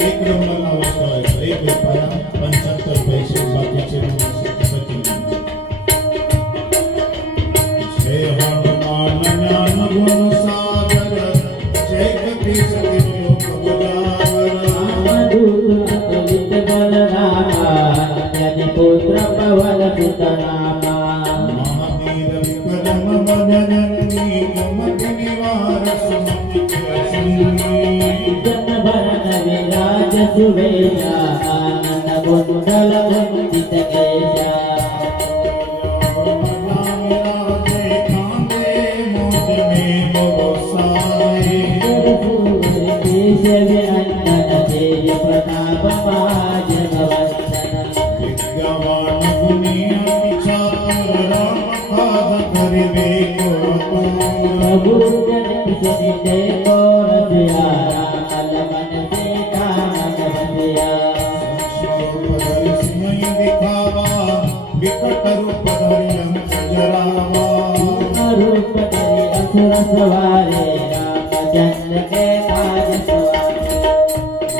एक रुपयाला वाचवायचं, 1 रुपया 75 पैसे बाकीचे जय हनुमान ज्ञान गुण सागर, जय कपीस तिहु लोक उजागर। दूत अतुलित बलधामा, यदि पुत्र पवन सुत नामा। महावीर विक्रम बजरंगी, कुमति निवार सुमति के संगी। जन भरत विराज सुवेशा, आनंद कुंडल कुंचित केशा। प्रताप पाज भवंतन, विद्यावान गुणी अति चातुर, राम काज करिबे को प्रभु जन सुनिते को रसिया, राम लखन सीता मन बसिया। सिंह दिखावा, विकट रूप धरि अंक जरावा। रूप धरि असुर सवारे, रामचंद्र के काज सवारे।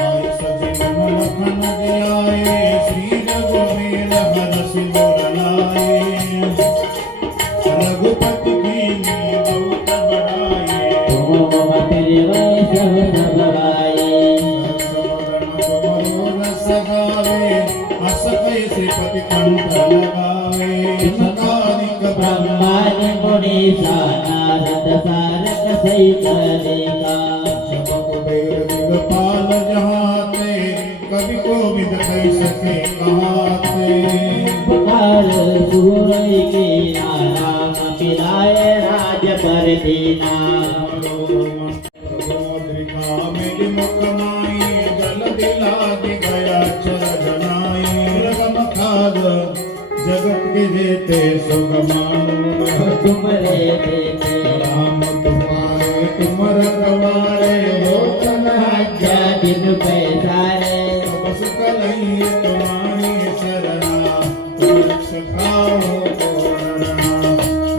आय सजीवन लखन जियाए, श्री रघुवीर हरषि बर लाए। रघुपति कीन्ही बहुत बड़ाई, तुम मम प्रिय सब सब गाये। सवरण रस गावे, अस कैसे कंठ लगावे। सदानिक ब्रह्मादि मुनीसा, नारद सारद सहित अनेका। सब कुबेर दिगपाल जहाते, कवि कोविद कहि सके कहाते। पुकार सूरय की नाम, पिलाए राज पर दीना। मुद्रिका मेरी मुकमाई, जल दिलादि गया चर जनाई। रगम खाद जगत के जेते सुगमानु, तुम रे देते राम तुम्हारे तुम रखवारे। लोचन हज्जा दिन पैसारे। बस कलैया तुम्हारी शरणा, तुम रक्षकाओ को डरना।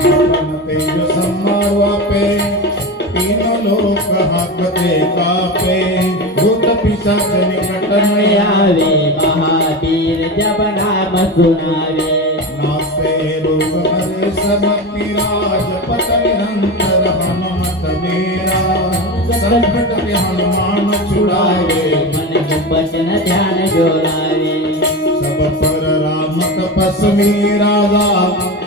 आपन तेज समारो पे, तीनों लोक हाकते कापे। भूत पिशाच निकट नहीं आवे, महावीर जब नाम सुनावे। नास्ते रोग हरे सब पीरा, जपत निरंतर हनुमत मेरा। संकट के हनुमान छुड़ावे, मन में वचन ध्यान जोड़ावे। सब पर राम तपस्वी राजा।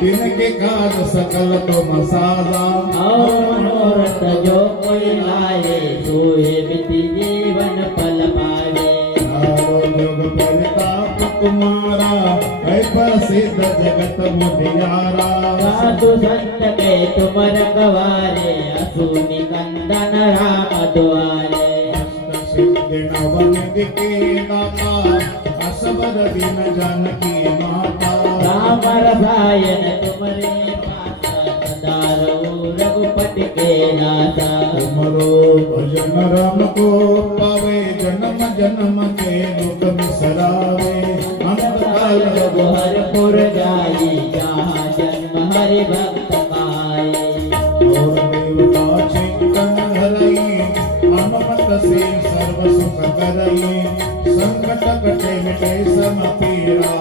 तिनके काज सकल तुम साजा। और मनोरथ जो कोई लाए, सोए मिति जीवन पल पावे। चारों युग परिताप तुम्हारा, है प्रसिद्ध जगत मुदियारा। साधु संत के तुम रखवारे, असुनि कंदन राम द्वारे। अष्ट सिद्धि नवनिधि के दाता, असबर दिन जानकी माता। राम रसायन तुमरे पासा, सदा रहो रघुपति के नाथा। तुमरो भजन राम को पावे, जन्म जन्म के दुख बिसरावे। अंत काल रघुहरपुर जाई, जहाँ जन्म हरि भक्त पाए। और देवता चिंतन धरई, हनुमत से सर्व सुख करई। संकट कटे मिटे सम पीरा,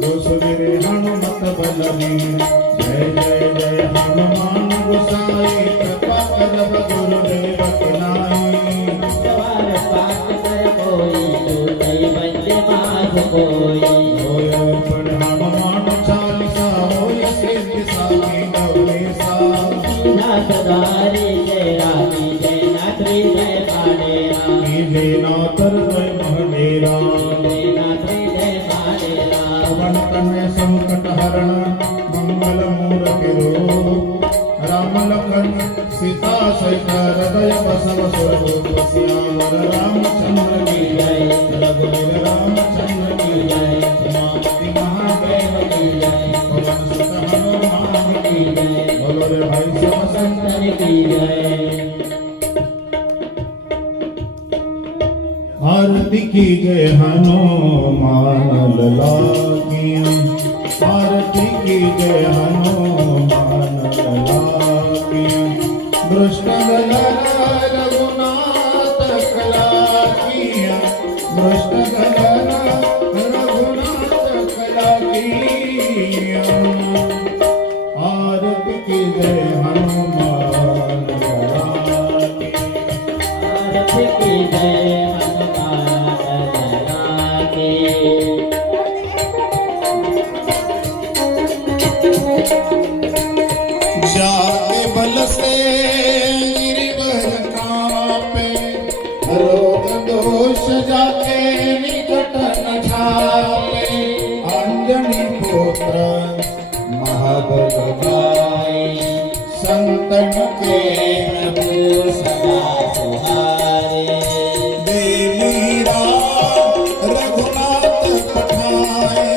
जो सुमिरे हनुमत बलवीर। जय जय जय हनुमान गोसाई, कृपा करब गुरुदेव की नाई। सवार पाठ कर कोई, दूतई बंदे मास कोई। होय पढ़ हनुमान चालीसा, होय सिद्धि साखी गौरीसा। नाथ द्वारे जय रामी, जय नाथरी जय पाडेरा। कीजे नातर जय महडेरा। जय नाथरी जय पाडेरा। पवन तनय संकट हरण, मंगल मूर्ति रूप। राम लखन सीता सहित हृदय बसव सुरभूप। सियावर रामचंद्र की जय, रघुवीर रामचंद्र की जय। उमापति महादेव की जय, पवन सुत हनुमान की जय। बोलो रे भाई सब संतन की जय। आरती कीजय हनुमान लला की। आरती कीजय हनुमान लला की। दृष्ट रघुनाथ कला की। कृष्ण रघुनाथ कला की आरती की जय हनुमान गणा की। आरती की जय हनुमान गणा की। जाके बल से गिरिवर कांपे, रोग दोष जाके निकट न छापे। अंजनी पुत्र महाबल भाई, संतन के प्रभु सदा सुहारे। देवीरा रघुनाथ पठाए,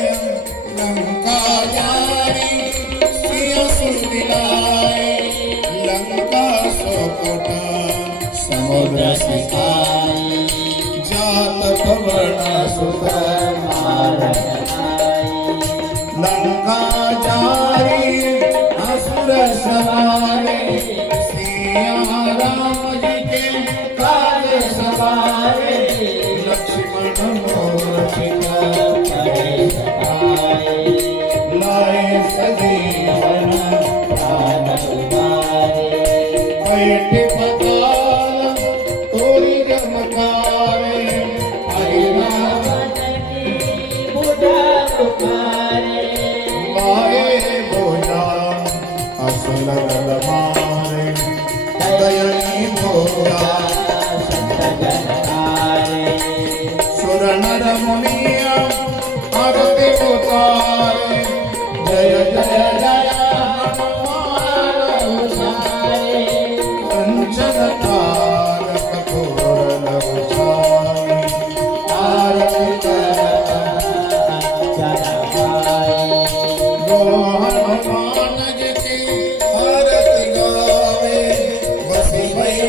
लंका जारी सिया सुदिलाए। लंका सोकोट समुद्र सिखाई, जात पवन सुत लंका जारी असुर सवारे। सिया राम जी के काज सवारे, लक्ष्मण मूर्छित करे सताए। लाए सजीवन प्राण उबारे। बैठ पताल तोरी जमकारे। बुढ़ा पुकारे। लाए बोला असल मारे, दयनी भोला संत जनहारे। सुर नर मुनिया आरती उतारे। जय जय जय हनुमान उसारे। कंचन तारक तोरण उछाए। आरती कर जनहारे। गो हनुमान जी की आरती गावे। बसी भई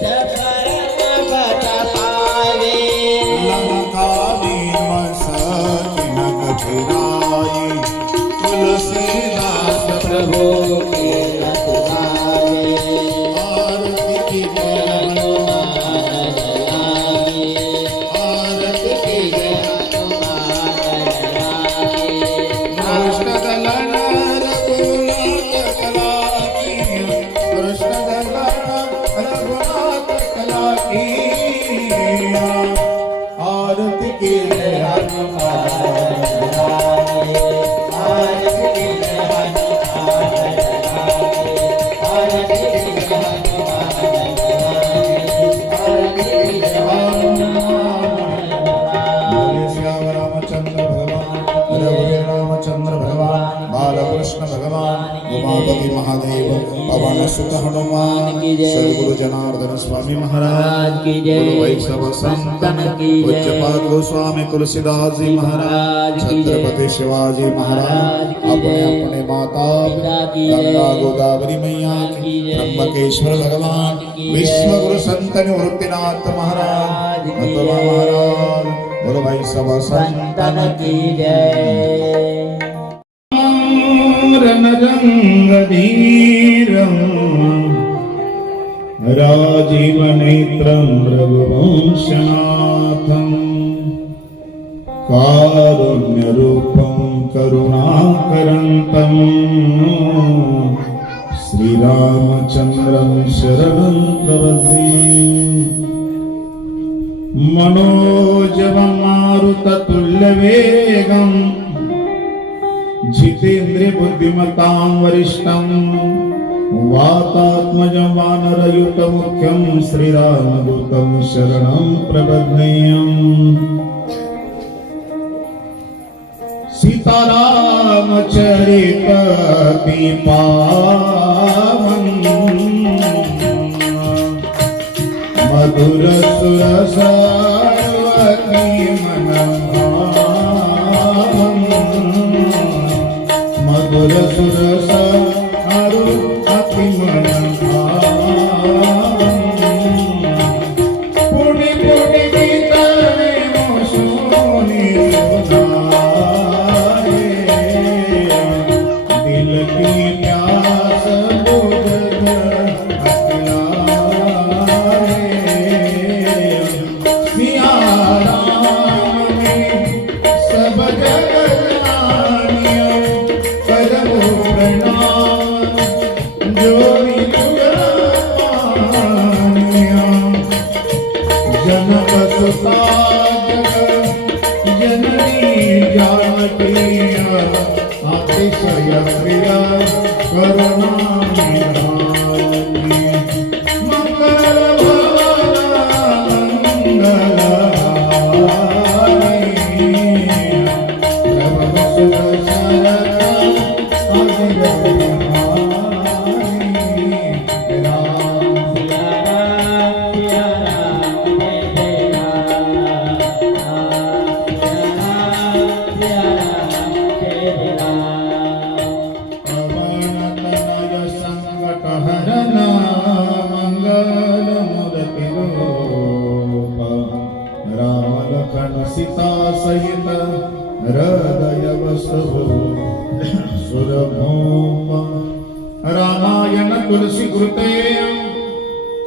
सफरम बतपावे। लंका भीम सकिनक फिराई। तुलसीदास प्रभु के रतुआवे। आरती की जय हनुमान गणा की। आरती की जय हनुमान गणा की। कृष्ण दलन रघुनाथ कला की। कृष्ण दलन रघुनाथ कला की। आरती की जय हनुमान गणा की। आरती की जय हनुमान गणा की। आरती की जय हनुमान गणा की। आरती की जय हनुमान बोले श्याम रामचंद्र भगवान, रघुवीर रामचंद्र भगवान, बालकृष्ण भगवान, उमापति महादेव, पवन सुत हनुमान, सद्गुरु जनार्दन स्वामी महाराज की जय। बोलो वैष्णव संतन की जय। पूज्यपाद गोस्वामी तुलसीदास जी महाराज, की जय। छत्रपति शिवाजी महाराज, अपने अपने माता पिता की जय। गंगा गोदावरी मैया की, की जय। त्र्यंबकेश्वर भगवान, की जय। विश्व गुरु संत निवृत्तिनाथ महाराज, की भगवा जय। महाराज, बोलो भाई सब संतन की जय। रंग धीरम राजीव नेत्रम रघुवंशनाथम, कारुण्य रूपम करुणाकरंतम, श्री रामचंद्रम शरणं प्रपद्ये। मनोजवं मारुततुल्यवेगं, जितेन्द्रिय बुद्धिमतां वरिष्ठं, वातात्मजं वानरयुतमुख्यं, श्रीरामदूतं शरणं प्रपद्येऽहम्। सीतारामचरित पावन, मधुर सुरस मन भावन, मधुर सुरस अति मन भावन। पुण्य पुण्य भीतरे मोसोनी सुनाए, दिल की प्यास बुझ अखिलाए। जग जननी जानकी अतिशय प्रिय करुणानिधानी मंगल भवन मंगलहारी जब सुर शरद अग्नि सीता सहित हृदय सुरभूम रामायण तुलसी कृते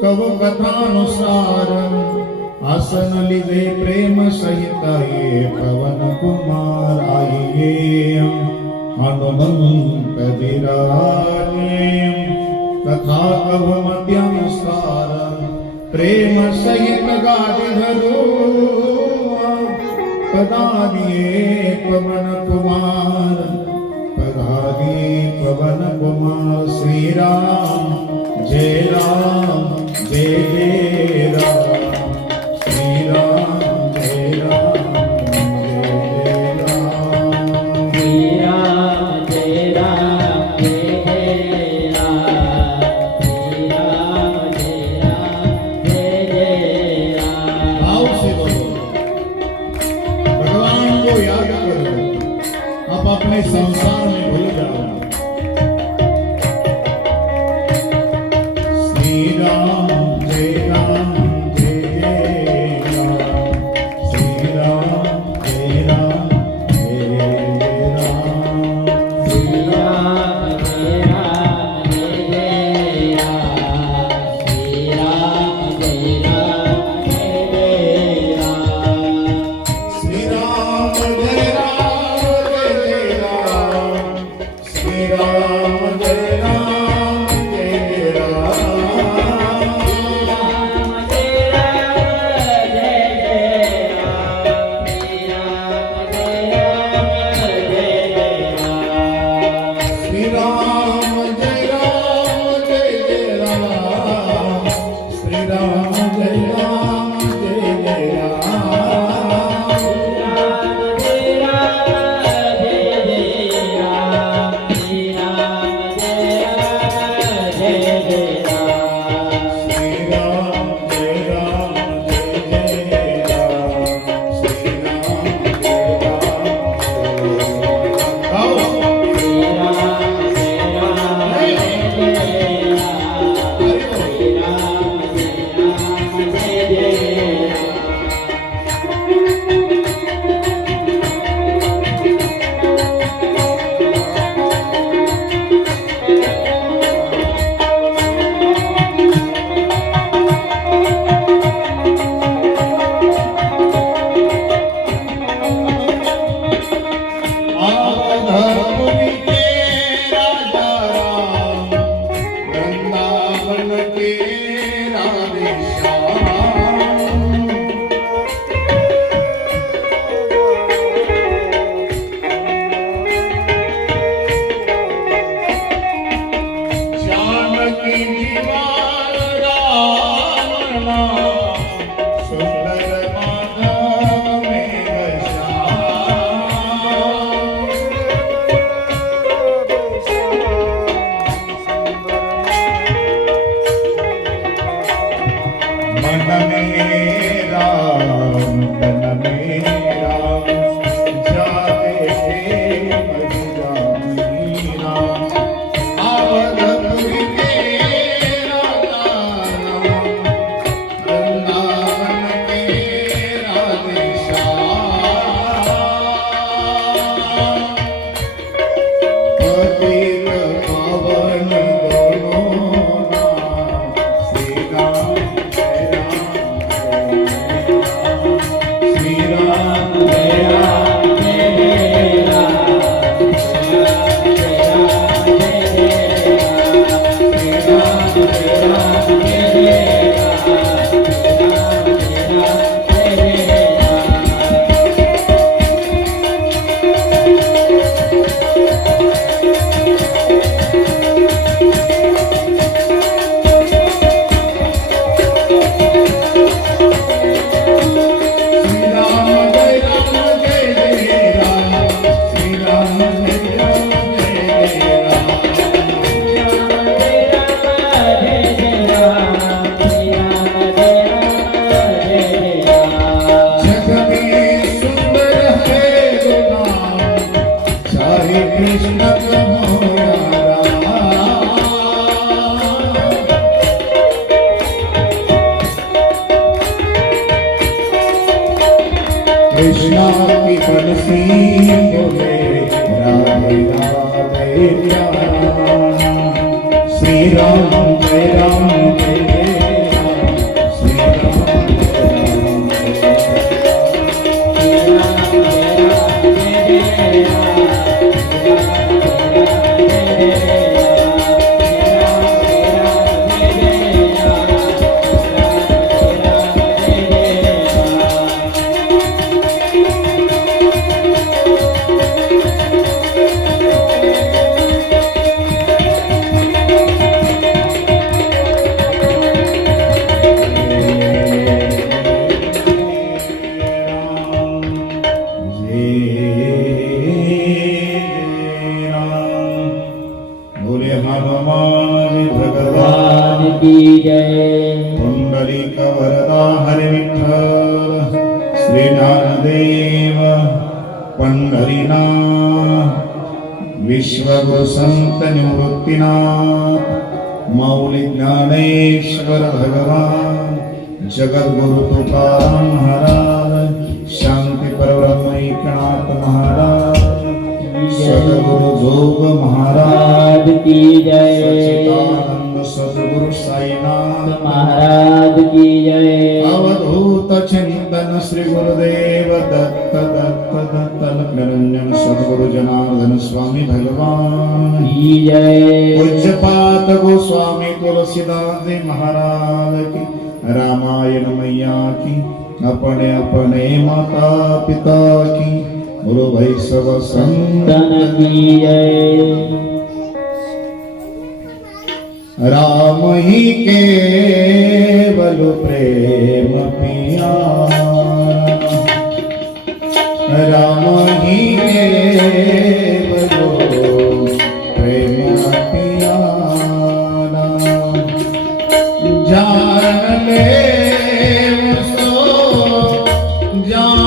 कव कथानुसार आसन लिवे प्रेम सहित ये पवन कुमार आइए हनुमंत विराजे कथा कव मध्यनुसार प्रेम सहित गाधो पदादिये पवन कुमार श्री राम जय राम जय जय राम श्री राम जय राम जय जय राम जय राम जय राम श्री राम जय राम जय जय राम। भाव से बोलो, भगवान को याद करो, आप अपने संसार में भूल जाओ। श्री राम जय राम जय जय राम श्री राम जय राम जय जय राम श्री राम जय राम जय जय राम श्री राम जय राम जय जय राम। श्री राम जय राम जय जय राम श्री कृष्णा की बंसी बोले राधे राधे प्यारा श्री राम जय राम जय जय राम श्री राम पुंडलिक वरदा हरे विठ्ठल श्री ज्ञानदेव पंढरीनाथ विश्वगुरु संत निवृत्तीनाथ मौली ज्ञानेश्वर भगवान जगद्गुरु तुकाराम महाराज शांति परब्रह्म एकनाथ महाराज सद्गुरु जोग महाराज की जय सच्चिदानंद सद्गुरु साईनाथ महाराज की जय अवधूत चिंतन श्री गुरुदेव दत्त दत्त दत्त निरंजन सद्गुरु जनार्दन स्वामी भगवान की जय पूज्यपाद गोस्वामी तुलसीदास जी महाराज की रामायण मैया की अपने अपने माता पिता की गुरु वैष्णव संतन की जय राम ही केवल प्रेम प्यारा राम ही केवल प्रेम प्यारा जान ले उसको जान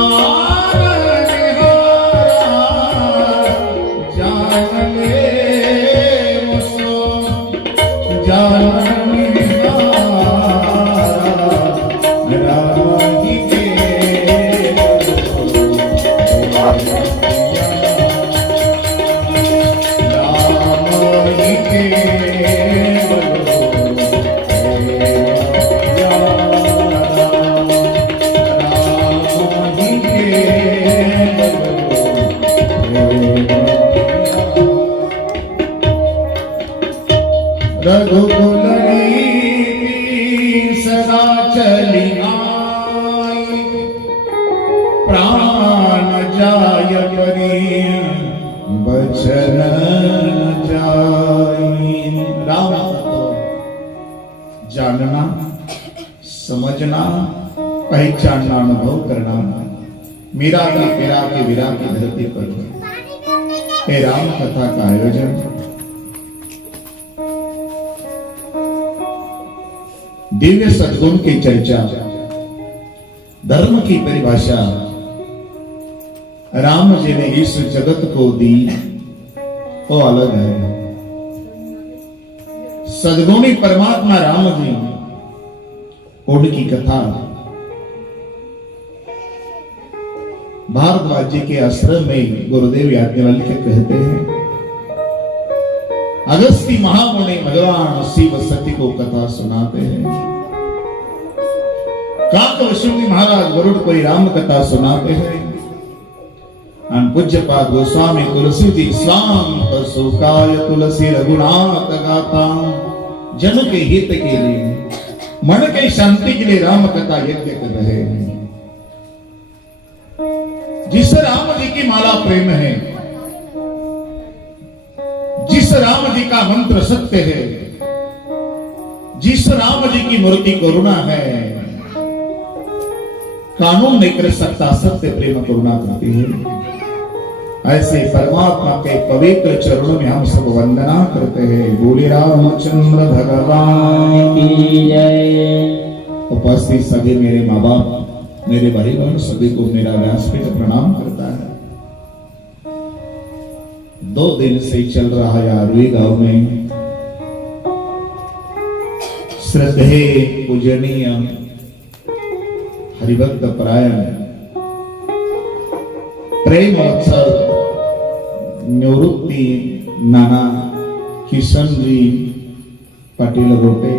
रघुकुलनी सदा चली आई प्राण जाय परी बचन जाई राम जानना समझना पहचानना अनुभव करना मीरा की पीरा की वीरा की धरती पर हे राम कथा का आयोजन दिव्य सद्गुण की चर्चा धर्म की परिभाषा राम जी ने इस जगत को दी वो अलग है। सद्गुणी परमात्मा राम जी उनकी कथा भारद्वाज जी के आश्रम में गुरुदेव याज्ञवल्क्य कहते हैं अगस्ती महामुनि भगवान शिव सती को कथा सुनाते हैं। काकवशुनि महाराज गरुड़ कोई राम कथा सुनाते हैं। पूज्यपाद गोस्वामी तुलसी जी स्वांत सुखाय तुलसी रघुनाथ गाता जन के हित के लिए मन के शांति के लिए राम कथा यज्ञ कर रहे हैं। जिस राम जी की माला प्रेम है, जिस राम जी का मंत्र सत्य है, जिस राम जी की मूर्ति करुणा है, कानून नहीं कर सकता, सत्य प्रेम करुणा करती है। ऐसे परमात्मा के पवित्र चरणों में हम सब वंदना करते हैं। बोले रामचंद्र भगवान की जय। उपस्थित सभी मेरे माँ बाप, मेरे भाई बहन सभी को मेरा व्यासपीठ प्रणाम करता है। 2 दिन से चल रहा है आरुई गांव में श्रद्धेय पूजनीय हरिभक्त परायण प्रेम वत्सल निवृत्ती नाना किशनजी पाटील रोटे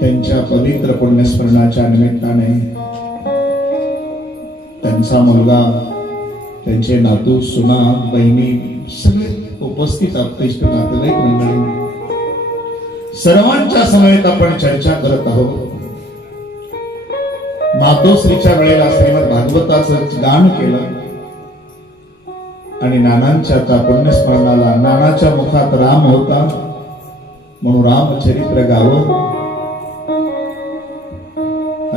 त्यांच्या पवित्र पुण्यस्मरणाच्या निमित्ताने त्यांचा मुलगा, त्यांचे नातू, सुना, बहिणी, सगळे उपस्थित आपत्तिष्ट नातेवाईक मंडळी सर्वांच्या समेत आपण चर्चा करत आहोत. मातोश्रीच्या वेळेला श्रीमद भागवताचं गान केलं आणि नानांच्या त्या पुण्यस्मरणाला नानाच्या मुखात राम होता म्हणून रामचरित्र गावं.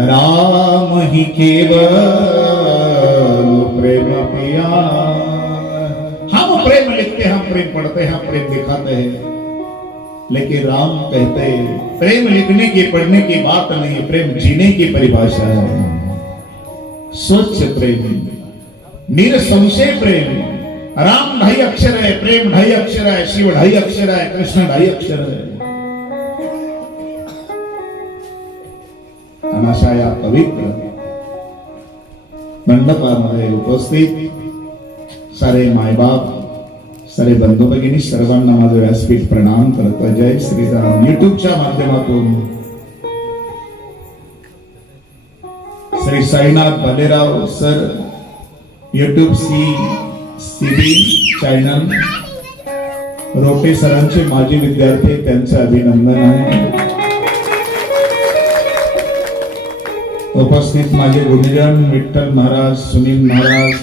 राम ही केवल प्रेम पिया, हम प्रेम लिखते, हम प्रेम पढ़ते, हम प्रेम दिखाते हैं, लेकिन राम कहते हैं प्रेम लिखने की पढ़ने की बात नहीं, प्रेम जीने की परिभाषा है. स्वच्छ प्रेम, निरसंशय प्रेम. राम 2.5 अक्षर है, प्रेम 2.5 अक्षर है, शिव 2.5 अक्षर है, कृष्ण 2.5 अक्षर है. अशा या पवित्र मंडपामध्ये उपस्थित सारे मायबाप, सारे बंधू भगिनी सर्वांना माझं व्यासपीठ प्रणाम करतो. जय श्रीराम. युट्यूबच्या माध्यमातून Shri Sainath Bhalerao sir YouTube CB channel Rote सरांचे माजी विद्यार्थी, त्यांचे अभिनंदन आहे. उपस्थित माझे गुरुजन विठ्ठल महाराज, सुनील महाराज,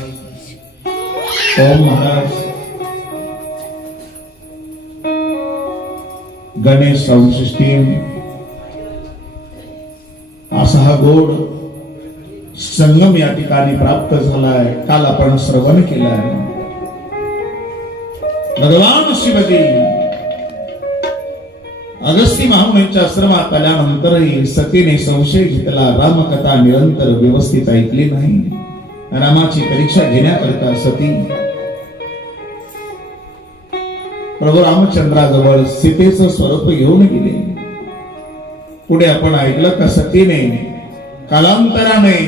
ओम महाराज, गणेश साऊंड सिस्टीम, असा हा गोड संगम या ठिकाणी प्राप्त झालाय. काल आपण श्रवण केलाय. भगवान शिवजी अगस्ती महामुनींच्या आश्रमात आल्यानंतरही सतीने संशय घेतला. रामकथा निरंतर व्यवस्थित ऐकली नाही. रामाची परीक्षा घेण्याकरता सती प्रभू रामचंद्राजवळ सीतेचं स्वरूप घेऊन गेले. पुढे आपण ऐकलं का सतीने कालांतराने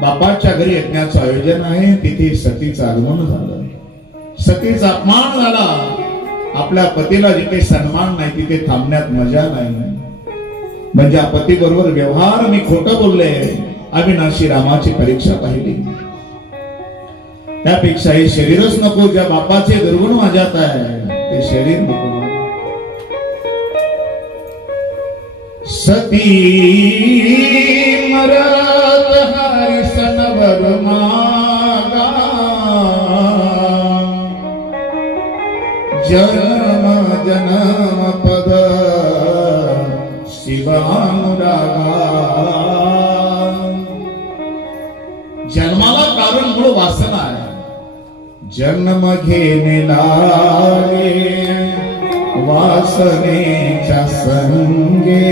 बापाच्या घरी यज्ञाचं आयोजन आहे, तिथे सतीचं आगमन झालं. सतीचा अपमान झाला. आपल्या पतीला जिथे सन्मान नाही तिथे थांबण्यात मजा नाही. म्हणजे पती बरोबर व्यवहार मी खोटं बोलले. अविनाशी रामाची परीक्षा पाहिली. त्यापेक्षा हे शरीरच नको, ज्या बापाचे दुर्गुण माझ्यात आहे ते शरीर नको. सती मरत हरिसनवर मागा, जन्म जन्म पद शिवानुरागा. जन्माला कारण मूळ वासना आहे. जन्म घेणे लागे वासनेच्या संगे,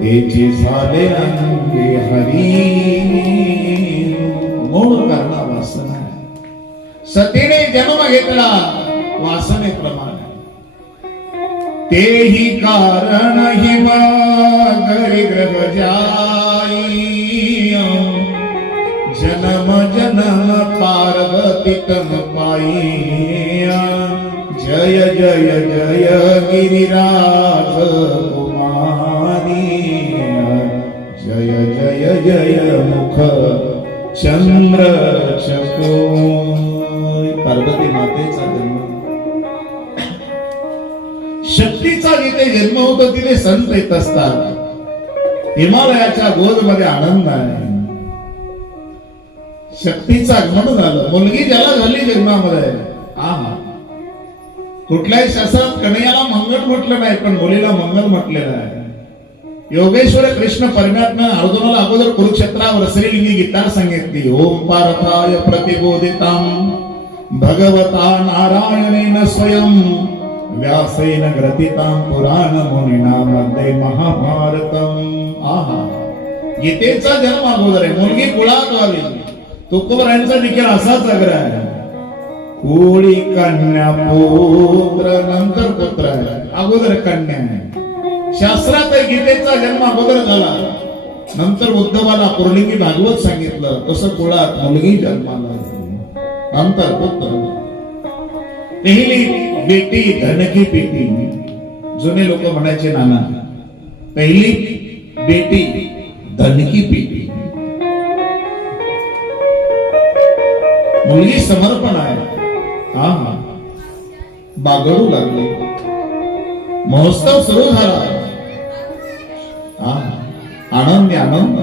तेची झाले अंगे हरी. मूळ कारण वासना आहे. सतीने जन्म घेतला वासनेप्रमाणे. तेही कारण हिमागरी ग्रह जाई, जन्म जन्म पार्वती तन पाई. जय जय जय गिरिराज कुमारी, जय जय जय मुख चंद्र चको. पार्वती मातेचा जन्म, शक्तीचा जिथे जन्म होतो तिथे संत येत असतात. हिमालयाच्या गोदमध्ये आनंद आहे. शक्तीचं आगमन झालं. मुलगी ज्याला झाली जन्मामध्ये, आहा, कुठल्याही शास्त्रात कन्हैयाला मंगल म्हटलं नाही, पण मुलीला मंगल म्हटलेलं आहे. योगेश्वर कृष्ण परमात्मा अर्जुनाला अगोदर कुरुक्षेत्रावर श्रीलिंगी गीता सांगितली. ओम पार्थाय प्रतिबोधिताम भगवता नारायणेन स्वयं व्यासेन ग्रथितां पुराण मुनीना मध्ये महाभारतम. आहा, गीतेचा जन्म अगोदर आहे. मुलगी कुळात व्हावी. तुकोबरायांचा देखील असाच आग्रह आहे. कुळी कन्या पुत्र नंतर पुत्र आहे, अगोदर कन्या आहे. शास्त्रात गीतेचा जन्म अगोदर झाला. नंतर उद्धवाला पुरलिंगी भागवत सांगितलं तसं कुळात मुलगी जन्माला आली. नंतर पुत्र. पहिली बेटी धन की पेटी. जुने लोक म्हणायचे नाना पहिली बेटी धन की पेटी. मुलगी समर्पण आहे. हा बागडू लागले. महोत्सव सुरू झाला. हा आनंद आनंद.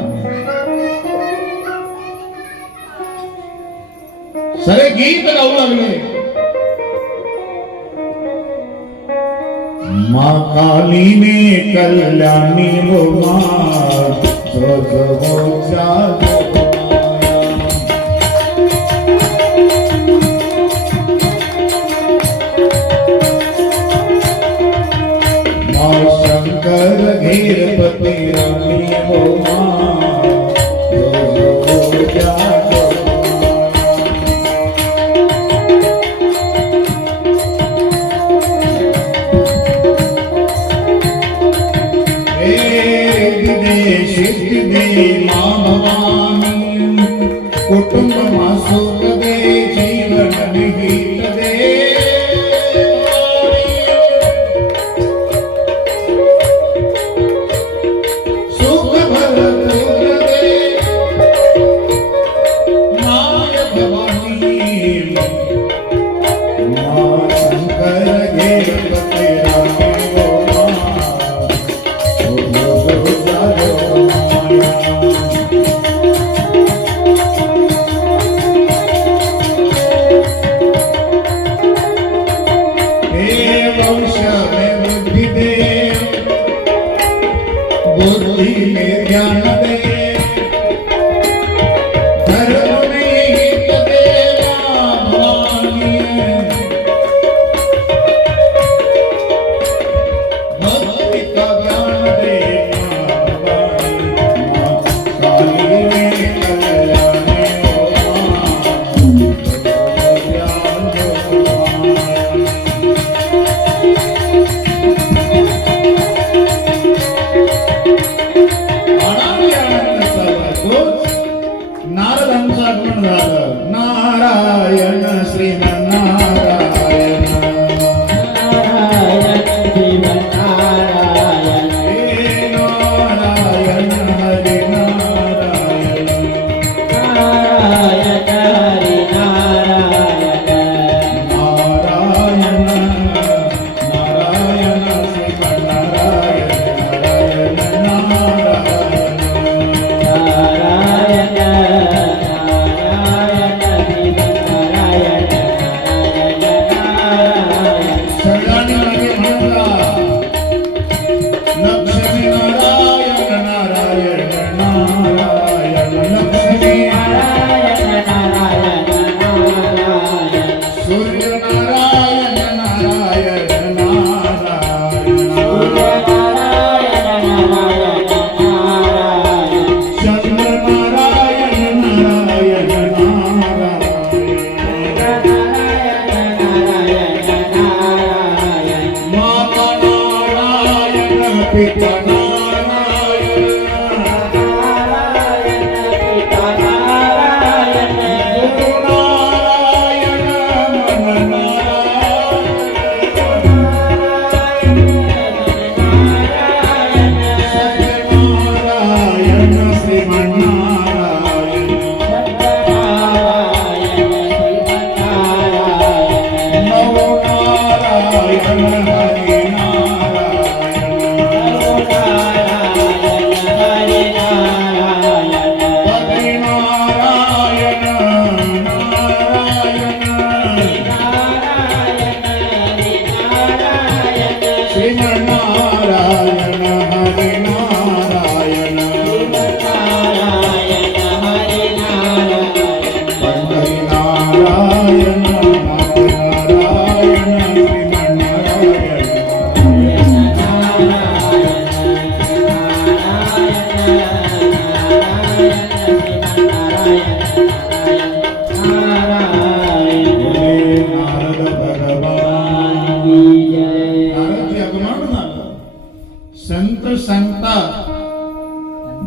सगळे गीत गाऊ लागले. माँ काली ने कल्याणी वो माँ जो जो हो जागो माँ शंकर घेर पति रानी वो माँ जो जो हो जागो कुटुंब मासुक दे जीवन निहित दे सुख भर दे माय भवानी माँ शंकर घेर पति रानी वो माँ जो जागो वंश में बुद्धि दे बुद्धि में ज्ञान दे धर्म में हित दे भवानी भक्ति का ज्ञान दे भवानी माँ काली में कल्याणी हो माँ ज्ञान दो आनंद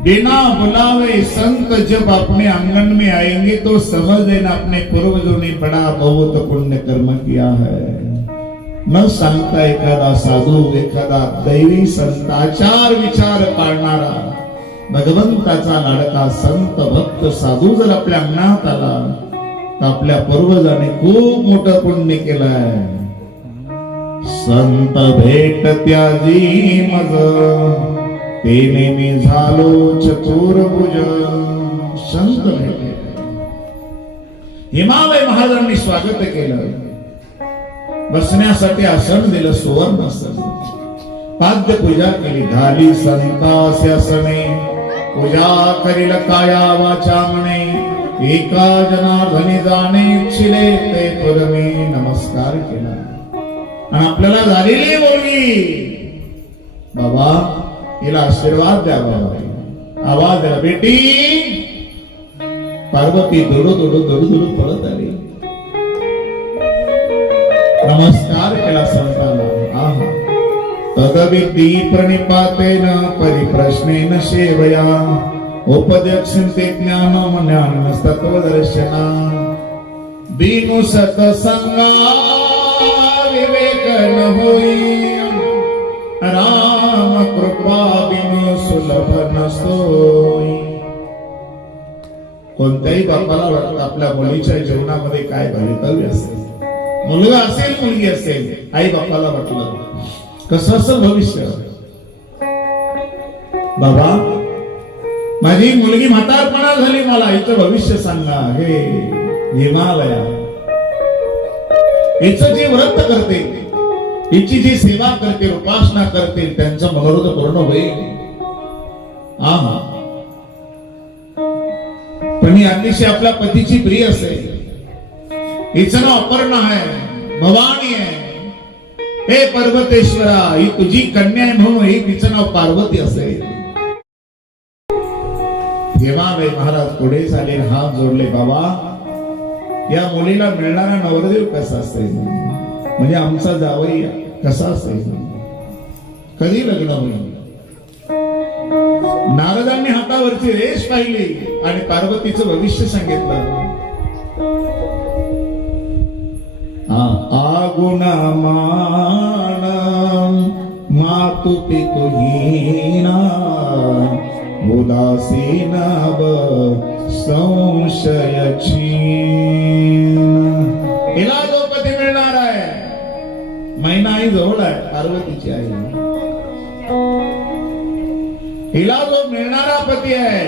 बिना बुलावे संत जब अपने आंगन में आएंगे तो समझ लेना अपने पूर्वजों ने बड़ा बहुत पुण्य कर्म किया है। न सांगता एखादा साधू एखादा दैवी संत आचार विचार पाळणारा भगवंताचा लाडका संत भक्त साधू जर आपल्या अंगणात आला तर आपल्या पूर्वजांनी खूप मोठं पुण्य केलंय। संत भेट त्याजी मज तेने मी झालो चतुर्भुज। संत भेटले, हिमालय महाराजांनी स्वागत केलं, बसण्यासाठी आसन दिलं, सुवर्ण आसन, पाद्य पूजा केली, झाली संतास्यासने, पूजा करील काया वाचा म्हणे, एका जनार्दनी जाणे इच्छिले ते तुरमी नमस्कार केला। आणि आपल्याला झालेली मुलगी, बाबा हिला आशीर्वाद द्या बाबा, आवाज द्या, बेटी। पार्वती दडू पळत आली, नमस्कार केला संतांना। आहा तदविधी प्रणिपातेन परिप्रश्नेन सेवया, उपदेक्षन्ते ज्ञान तत्वदर्शना, दीनु सतसंगा विवेक न होई, राम कृपा बिनु सुलभ नसोई। कोणत्याही बापाला वाटतं आपल्या मुलीच्या जीवनामध्ये काय भवितव्य असेल, मुलगा असेल मुलगी असेल, आई बापाला वाटलं कसं असं भविष्य। बाबा माझी मुलगी म्हातारपणा झाली, मला हिचं भविष्य सांगा। हे हिमालया, हिचं जे व्रत करते, हिची जी सेवा करते, उपासना करते, त्यांचं मनोरथ पूर्ण होईल। आहा पण ही अतिशय आपल्या पतीची प्रिय असेल, हिचं नाव अपर्णा आहे, भवानी आहे। हे पर्वतेश्वरा, ही तुझी कन्या आहे म्हणून ही तिचं नाव पार्वती असेल। हिमालय महाराज पुढे झाले, हात जोडले, बाबा या मुलीला मिळणारा नवरदेव कसा असेल, म्हणजे आमचा जावई कसा असेल, कधी लग्न होईल। नारदांनी हातावरची रेष पाहिली आणि पार्वतीचं भविष्य सांगितलं। आगुना मान मातु पितुहीना, उदासीन संशय क्षीण। हिला जो पती मिळणार आहे, महिना आई जवळ आहे, पार्वतीची आई, हिला जो मिळणारा पती आहे,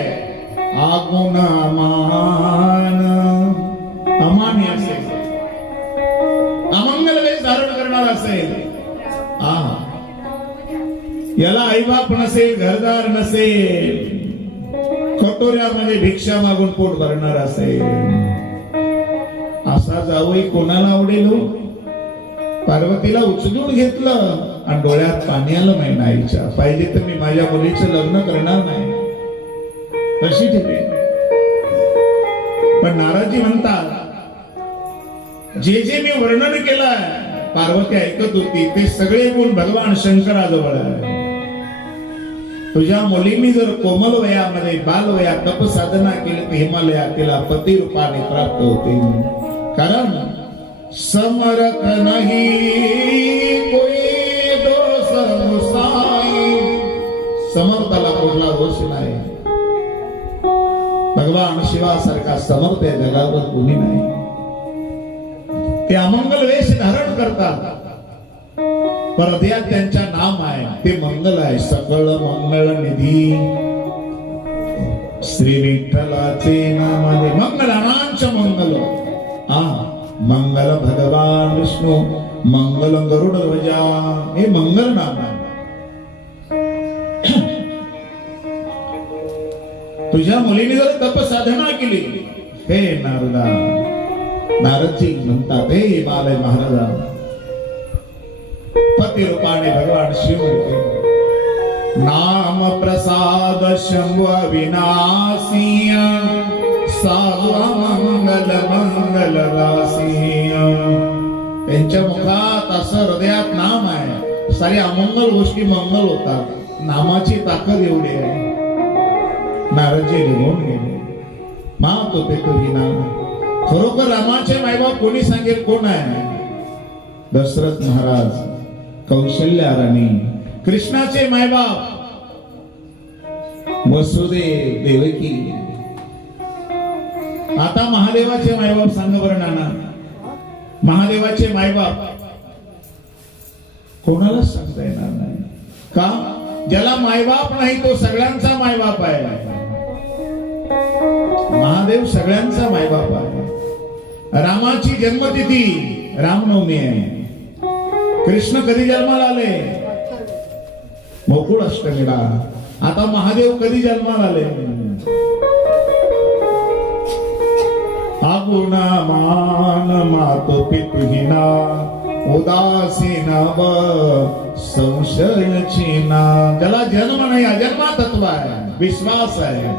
आगुण मान अमान्य असेल, अमंगल वेश धारण करणार असेल, याला आईबाप नसेल, घरदार नसेल, कटोऱ्यामध्ये भिक्षा मागून पोट भरणार असेल, असा जावई कोणाला आवडेल हो? पार्वतीला उचलून घेतलं आणि डोळ्यात पाणी आलं महिना आईच्या, पाहिजे तर मी माझ्या मुलीचं लग्न करणार नाही, कशी ठेवे। पण नाराजी म्हणतात, जे जे मी वर्णन केलं पार्वती ऐकत होती, ते सगळे गुण भगवान शंकराजवळ आहे। तुझ्या मुलींनी जर कोमल वयामध्ये बाल वयात तप साधना केली तर हिमालयात तिला पती रूपाने प्राप्त होतील। कारण समरथ नाही कोई दोष मुसाई, समर्थाला कुठला दोष नाही। भगवान शिवासारखा समर्थ या जगावर कोणी नाही। ते अमंगल वेश धारण करतात, परदेयात त्यांच्या नाम आहे, ते मंगल आहे, सकळ मंगळ निधी श्री विठ्ठलाचे नामाने मंगलानांच मंगल। मंगल भगवान विष्णू, मंगल गरुड ध्वजा, हे मंगल नाम आहे। तुझ्या मुलीने जर तप साधना केली, हे नारदा, नारदजी म्हणतात, हे हिमालय महाराजा, पती रूपाने भगवान शिव होते। नाम प्रसाद शंभु अविनाशी, साधु मंगल मंगल राशी। त्यांच्या मुखात असं हृदयात नाम आहे, सारे अमंगल गोष्टी मंगल होतात, नामाची ताकद एवढी आहे। नारदजी निघून गेले. मातो पितुहीना. खरोखर रामाचे मायबाप कोणी सांगेल कोण आहे? दशरथ महाराज, कौशल्या राणी, कृष्णाचे मायबाप वसुदेव देवकी. आता महादेवाचे मायबाप सांग बरं नाना. महादेवाचे मायबाप कोणालाच सांगता येणार नाही. का? ज्याला मायबाप नाही तो सगळ्यांचा मायबाप आहे. महादेव सगळ्यांचा मायबाप आहे. रामाची जन्मतिथी रामनवमी आहे. कृष्ण कधी जन्माला आले? गोकुळ अष्टमीला. आता महादेव कधी जन्माला आले? आगुणा मान मातो पितुहीना, उदासीन व संशय चीना. ज्याला जन्म नाही, अजन्मा तत्व आहे, विश्वास आहे.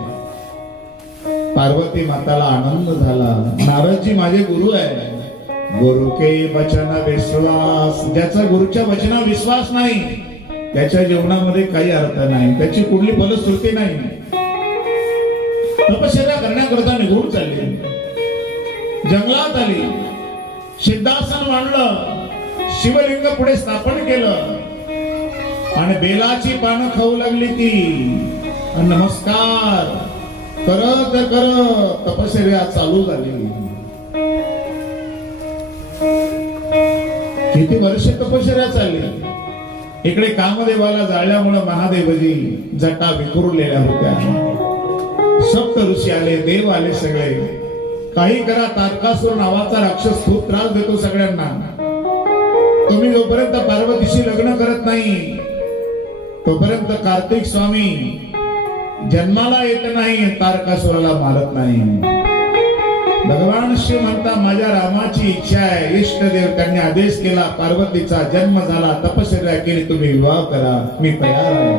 पार्वती माताला आनंद झाला. नारदजी माझे गुरु आहे. गुरु के वचन विश्वास. ज्याचा गुरुच्या वचना विश्वास नाही त्याच्या जीवनामध्ये काही अर्थ नाही, त्याची कुठली फलश्रुती नाही. तपश्चर्या करण्याकरता निघून चालली. जंगलात आली. सिद्धासन मांडलं. शिवलिंग पुढे स्थापन केलं आणि बेलाची पानं खाऊ लागली ती. नमस्कार करत करत तपश्चर्या चालू झाली. किती वर्ष तपश्चर्या चालली. इकडे कामदेवाला जाळल्यामुळे महादेवजी जटा विखुरलेल्या होत्या. सप्त ऋषी आले, देव आले सगळे. काही करा, तारकासुर नावाचा राक्षस खूप त्रास देतो सगळ्यांना. तुम्ही जोपर्यंत पार्वतीशी लग्न करत नाही तोपर्यंत कार्तिक स्वामी जन्माला येत नाही, तारकासुराला मारत नाही. भगवान शिव म्हणता माझ्या रामाची इच्छा आहे. इष्टदेव त्यांनी आदेश केला, पार्वतीचा जन्म झाला, तपश्चर्या केली, तुम्ही विवाह करा, मी तयार आहे.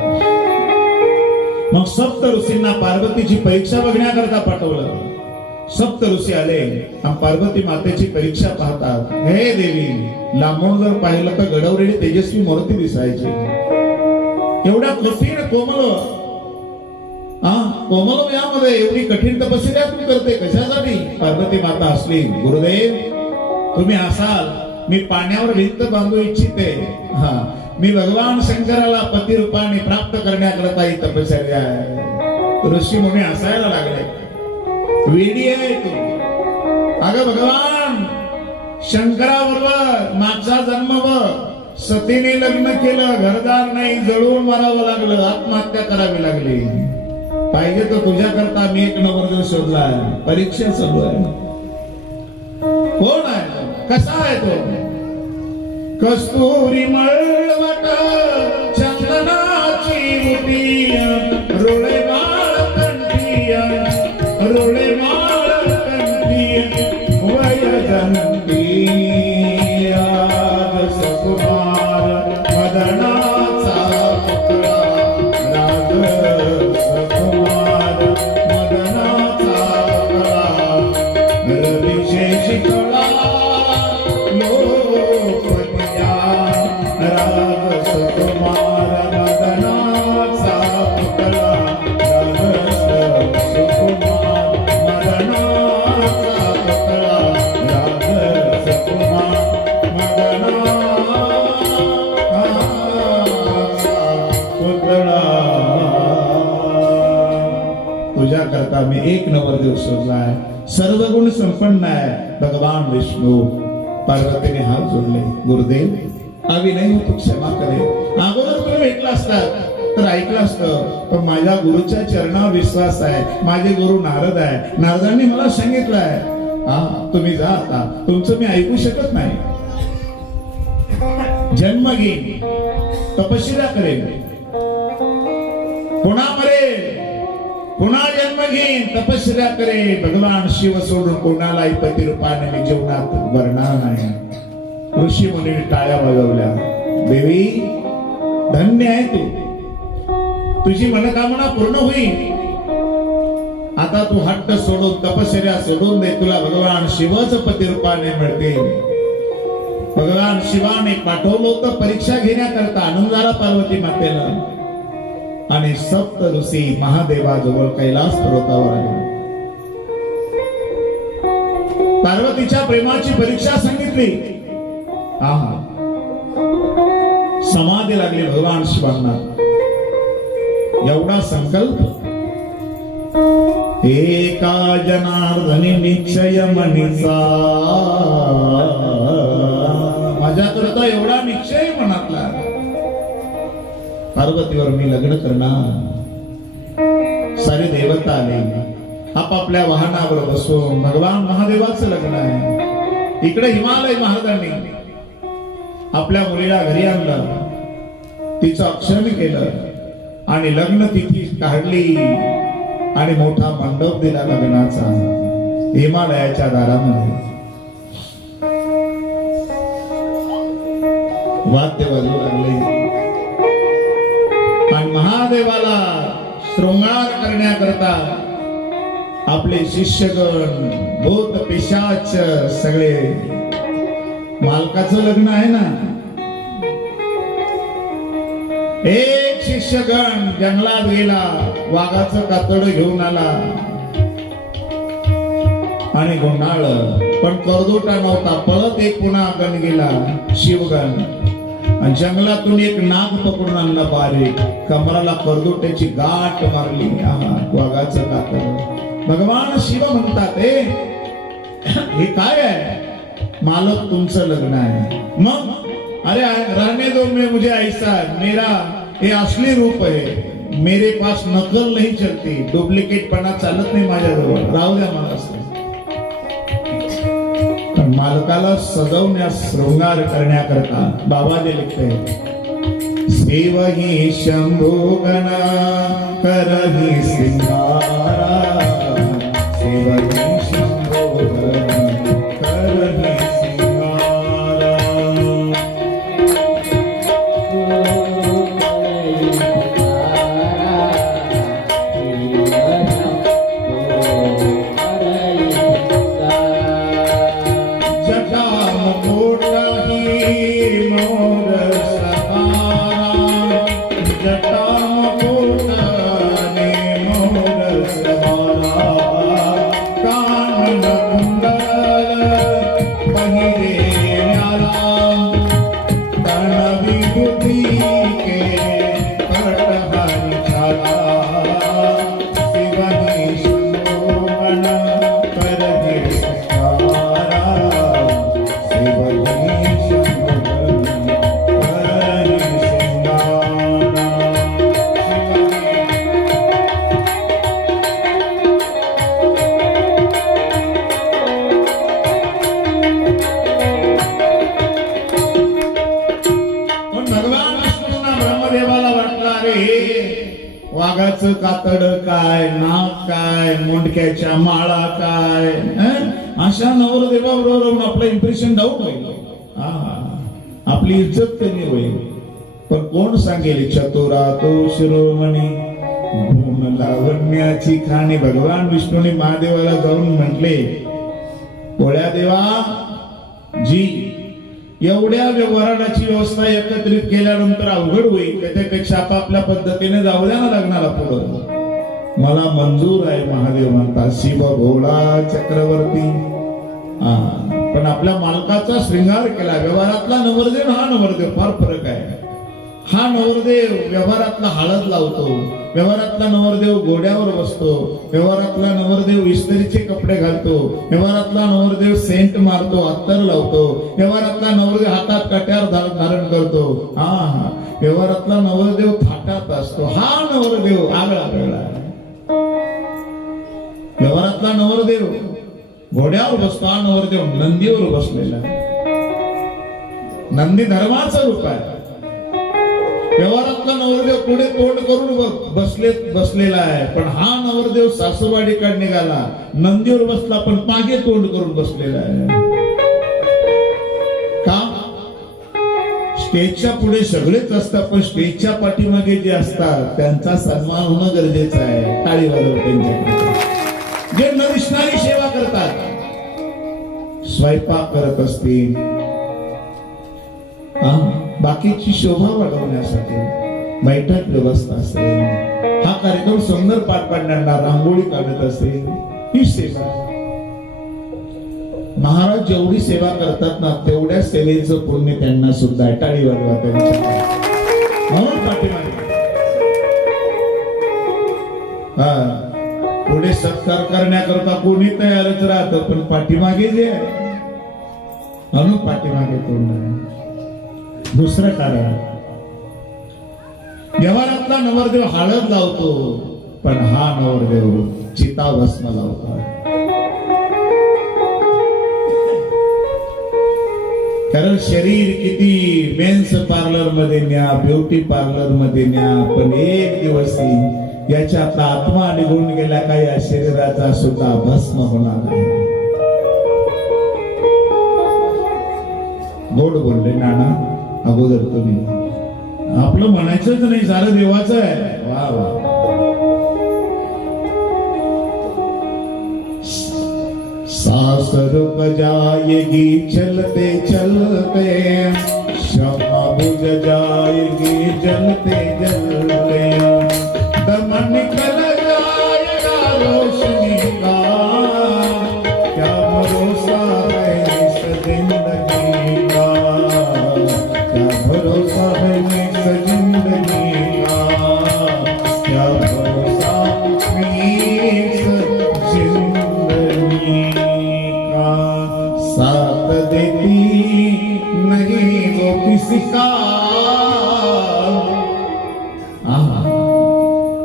मग सप्त ऋषींना पार्वतीची परीक्षा बघण्याकरता पाठवलं. सप्त ऋषी आले आणि पार्वती मातेची परीक्षा पाहतात. हे देवी, लांबून जर पाहिलं तर गडवलेली तेजस्वी मूर्ती दिसायची. एवढ्या कठीण कोमल यामध्ये एवढी कठीण तपश्चर्या तू करते कशासाठी? पार्वती माता असली. गुरुदेव तुम्ही असाल, मी पाण्यावर भिंत बांधू इच्छिते. मी भगवान शंकराला पती रूपाने प्राप्त करण्याकरता ही तपश्चर्या आहे. ऋषी मुनी हसायला लागले. वेडी आहे तू. अगं भगवान शंकराबरोबर मागचा जन्म सतीने लग्न केलं, घरदार नाही, जळून मारावं लागलं, आत्महत्या करावी लागली. पाहिजे तर तुझ्या करता मी एक नवरदेव शोधला. परीक्षा चालू आहे. कोण आहे? कसा आहे तो? कस्तुरी मळवट चंदनाची मुठी, रोळे बाळ कंठी, रोळे बाळ कंठी, वयजंती आज सकुमार मदनाचा पुतळा. राज सकुमार मदनाचा पुतळा, रविशेष कळा लोकप्रिया. राज सकुमार मदनाचा पुतळा, राज सकुमार मदनाचा पुतळा, राज सकुमार तुझ्या करता मी एक नवरदेव शोधलाय. सर्व गुण संपन्न आहे भगवान विष्णू. पार्वतीने हात जोडले. गुरुदेव अविनय तू क्षमा करे. अगोदर तुम्ही भेटला असतात तर ऐकलं असतं, पण माझ्या गुरुच्या चरणावर विश्वास आहे. माझे गुरु नारद आहे. नारदांनी मला सांगितलं आहे तुम्ही जा, आता तुमचं मी ऐकू शकत नाही. जन्म घेईन, तपश्चर्या करेन, पुन्हा मरेन, पुन्हा जन्म घेईन, तपश्चर्या करेन. भगवान शिव सोडून कोणालाही पती रूपाने मी जीवनात वरणार नाही. ऋषी मुनी टाळ्या वाजवल्या. देवी धन्य आहे तू, तुझी मनोकामना पूर्ण होईल. आता तू हट्ट सोडून तपश्चर्या सोडून दे, तुला भगवान शिवच पती रूपाने मिळते. भगवान शिवाने पाठवलं होतं परीक्षा घेण्याकरता. आनंद झाला पार्वती मातेला. आणि सप्त ऋषी महादेवाजवळ कैलास पर्वतावर आले. पार्वतीच्या प्रेमाची परीक्षा सांगितली. आहा, समाधी लागली भगवान शिवांना. एवढा संकल्प, एका जनार्दनी निश्चय मनीचा, माझ्याकरता एवढा निश्चय मनातला, पार्वतीवर मी लग्न करणार. सारे देवता आले, आपापल्या वाहनावर बसून भगवान महादेवाचं लग्न आहे. इकडे हिमालय महाराजांनी आपल्या मुलीला घरी आणलं, तिचं अक्षर केलं आणि लग्न तिथी काढली आणि मोठा मंडप दिला लग्नाचा हिमालयाच्या दारामध्ये. वाद्य वाजवू लागले आणि महादेवाला शृंगार करण्याकरता आपले शिष्यगण, भूत पिशाच सगळे. मालकाचं लग्न आहे ना. एक शिष्यगण जंगलात गेला, वाघाचं कातड घेऊन आला आणि गुंडाळलं, पण करदोटा नव्हता. पळत एक पुन्हा गण गेला, शिवगण, आणि जंगलातून एक नाग पकडून आणला बारीक, कमराला करदोट्याची गाठ मारली. वाघाचं कातड. भगवान शिव म्हणतात, हे काय आहे? मालक तुमचं लग्न आहे. मग अरे रहने दो, मैं मुझे ऐसा, मेरा ये असली रूप है, मेरे पास नकल नहीं चलती, डुप्लिकेट पणा चालत नाही माझ्याजवळ, राहू द्या मला. पण मालकाला सजवण्यास, शृंगार करण्याकरता बाबाजी लिखते, शिवही शंभुगणा करही सिंगारा, शिवही शंभुगणा करही सिंगारा. जटा मुकुटाही मोर सवारा, जटा मुकुटाने मोर सवारा, कान कुंडल पहिरे न्याला, तन विभूति के कटहर झाला, शिवही शंभुगण करहि सिंगारा, शिवही शंभुगण करहि सिंगारा. पण भगवान विष्णूंना ब्रह्मदेवाला वाटलं, अरे वाघाचं कातड काय, नाक काय, मुंडक्याच्या माळा काय, अशा नवरदेवाबरोबर आपलं इम्प्रेशन डाऊन होईल. आपली इज्जत कमी होईल. पण कोण सांगेल, चतुरा तो शिरोमणी, गुण लावण्याची खाणी. भगवान विष्णूने महादेवाला जाऊन म्हटले, पोळ्या देवा जी, एवढ्या व्यवहाराची व्यवस्था एकत्रित केल्यानंतर अवघड होईल, त्याच्यापेक्षा आपापल्या पद्धतीने जाऊ द्या ना लग्नाला पुढं. मला मंजूर आहे महादेव म्हणतात. शिव भोळा चक्रवर्ती. पण आपल्या मालकाचा श्रृंगार केला. व्यवहारातला नवरदेव हा नवरदेव फार फरक आहे. हा नवरदेव व्यवहारातला हळद लावतो, व्यवहारातला नवरदेव घोड्यावर बसतो, व्यवहारातला नवरदेव इस्त्रीचे कपडे घालतो, व्यवहारातला नवरदेव सेंट मारतो, अत्तर लावतो, व्यवहारातला नवरदेव हातात कट्यार धारण करतो. व्यवहारातला नवरदेव थाटात असतो. हा नवरदेव आगळा वेगळा आहे. व्यवहारातला नवरदेव घोड्यावर बसतो, हा नवरदेव नंदीवर बसलेला. नंदी धर्माचं रूप आहे. व्यवहारातला नवरदेव पुढे तोंड करून बसलेला आहे, पण हा नवरदेव सासूवाडीकडे निघाला, नंदीवर बसला पण मागे तोंड करून बसलेला आहे. का? स्टेजच्या पुढे सगळेच असतात, पण स्टेजच्या पाठीमागे जे असतात त्यांचा सन्मान होणं गरजेचं आहे. टाळी वाजव त्यांच्याकडे. जे न दिसणारी सेवा करतात, स्वयंपाक करत असतील, बाकीची शोभा वाढवण्यासाठी, बैठक व्यवस्था असेल, हा कार्यक्रम सुंदर पार पाडणारा, रांगोळी काढत असेल, ही सेवा. महाराज जेवढी सेवा करतात ना तेवढ्या सेवेचं पुण्य त्यांना सुद्धा आहे. टाळी वाजवा त्यांच्या म्हणून पाठीमागे. पुढे सत्कार करण्याकरता कोणी तयारच राहत, पण पाठीमागे जे आहे म्हणून पाठीमागे तोंड आहे. दुसरं कारण, व्यवहारातला नवरदेव हळद लावतो, पण हा नवरदेव चिताभस्म लावतो. कारण शरीर किती मेन्स पार्लर मध्ये न्या, ब्युटी पार्लर मध्ये न्या, पण एक दिवस याच्यात आत्मा निघून गेला का या शरीराचा सुद्धा भस्म होणार आहे. गोड बोलले नाना अगोदर तुम्ही. आपलं म्हणायचंच नाही, सारं देवाचं आहे. वा वा. सांस रुक जाएगी चलते चलते, शम्मा बुझ जाएगी जलते जलते, दम निकल जाएगा रोशनी का, क्या भरोसा है इस जिंदगी का, क्या भरोसा है इस जिंदगी का, क्या भरोसा इस जिंदगी का. साथ देती नहीं वो किसी का.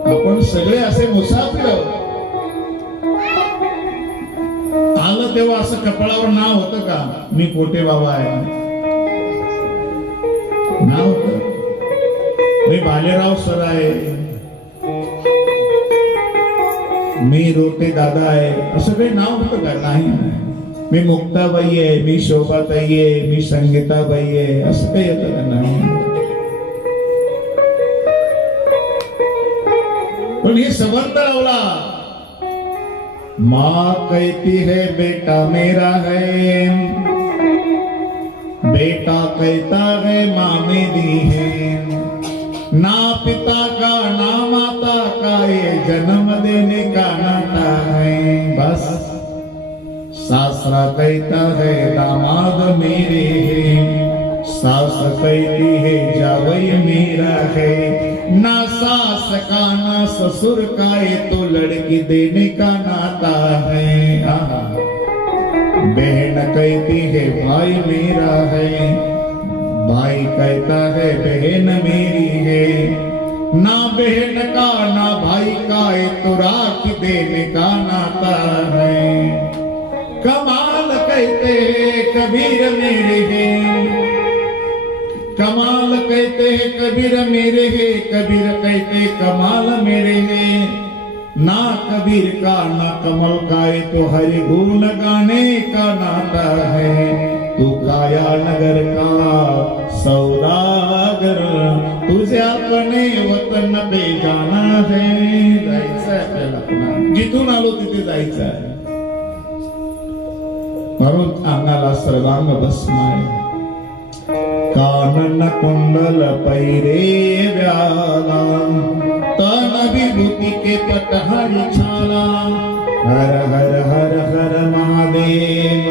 आपण सगळे असे मुसाफिर आलं तेव्हा असं कपाळावर नाव होतं का, मी कोटे बाबा आहे, नाव होतं, मी भालेराव सर आहे, मी रोटे दादा आहे, असं काही नाव होतं का? नाही. मी मुक्ताबाई आहे, मी शोभाताई आहे, मी संगीताबाई आहे, असं काही येतं का? नाही. पण हे समर्थ लावला. माँ कहती है बेटा मेरा है, बेटा कहता है माँ मेरी है, ना पिता का ना माता का ये जन्म देने का नाता है. बस सासरा कहता है दामाद मेरे है, सास कहती है जावई मेरा है, ना सास का ना ससुर का ये तो लड़की देने का नाता है. बहन कहती है भाई मेरा है, भाई कहता है बहन मेरी है, ना बहन का ना भाई का ये तो राखी देने का नाता है. कमाल कहते हैं कबीर मेरे हैं, कमाल कहते हैं कबीर मेरे हैं, कबीर कहते कमाल मेरे हैं, ना कबीर का ना कमल का ये तो हरि गुण गाने का नाता है. तू काया नगर का सौदागर, तुझे अपने वतन पे जाना है. जायचं आहे आपल्याला, जिथून आलो तिथे जायचं आहे. म्हणून अंगाला सर्वांग भस्म आहे, कानन कुंडल पैरे व्याला, तन विभूति के पटहरी छाला. हर हर हर हर महादेव,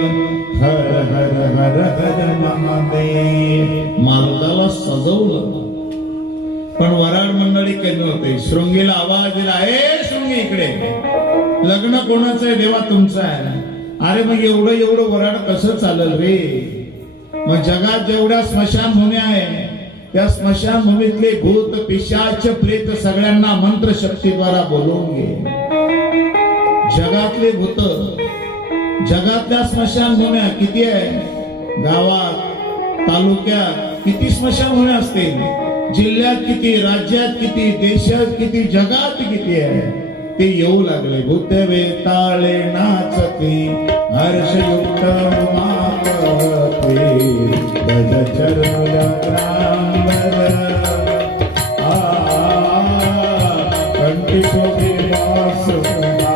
हर हर हर हर महादेव. मारुताला सजवलं, पण वराड मंडळी कमी होते. शृंगीला आवाज दिला, ए शृंगी इकडे, लग्न कोणाचं आहे? देवा तुमचं आहे. अरे मग एवढं एवढं वराड कसं चालल रे? मग जगात जेवढ्या स्मशानभूम्या आहे त्या स्मशानभूमीतले भूत पिशाच प्रेत सगळ्यांना मंत्र शक्तीद्वारा बोलवून घे. जगातले भूत, जगातल्या स्मशानभूम्या किती आहे? गावात तालुक्यात किती स्मशानभूम्या असतील? जिल्ह्यात किती, राज्यात किती, देशात किती, जगात किती आहे? ते येऊ लागले. बुद्ध वेताळे नाचते, हर्षयुक्त मातते, गज चरुला ग्रांबर, कंठी शोभे वासुना.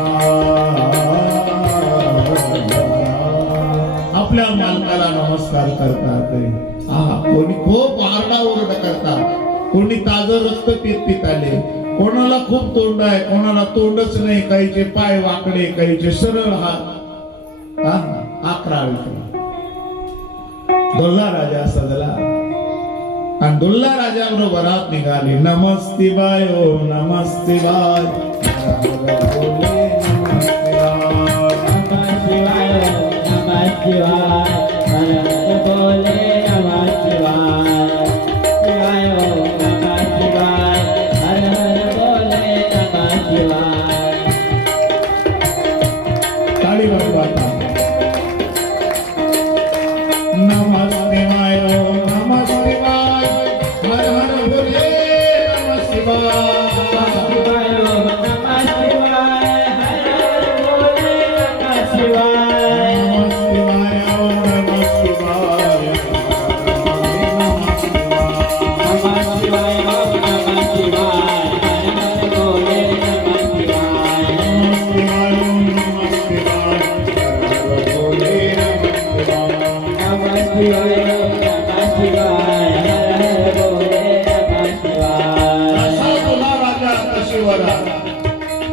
आपल्या मालकाला नमस्कार करतात. कोणी खूप आरडाओरड करतात, कोणी ताजं रक्त पित आले, कोणाला खूप तोंड आहे, कोणाला तोंडच नाही, काहीचे पाय वाकडे, काहीचे सरळ हात. 11 दुल्ला राजा सजला आणि दुल्ला राजा बरोबर आत निघाली. नमस्ते बाय, ओ नमस्ते बाय, ताळी वाजवा आता. नमस्ते बाय, ओ नमस्ते बाय, हर हर बोले नमस्ते बाय.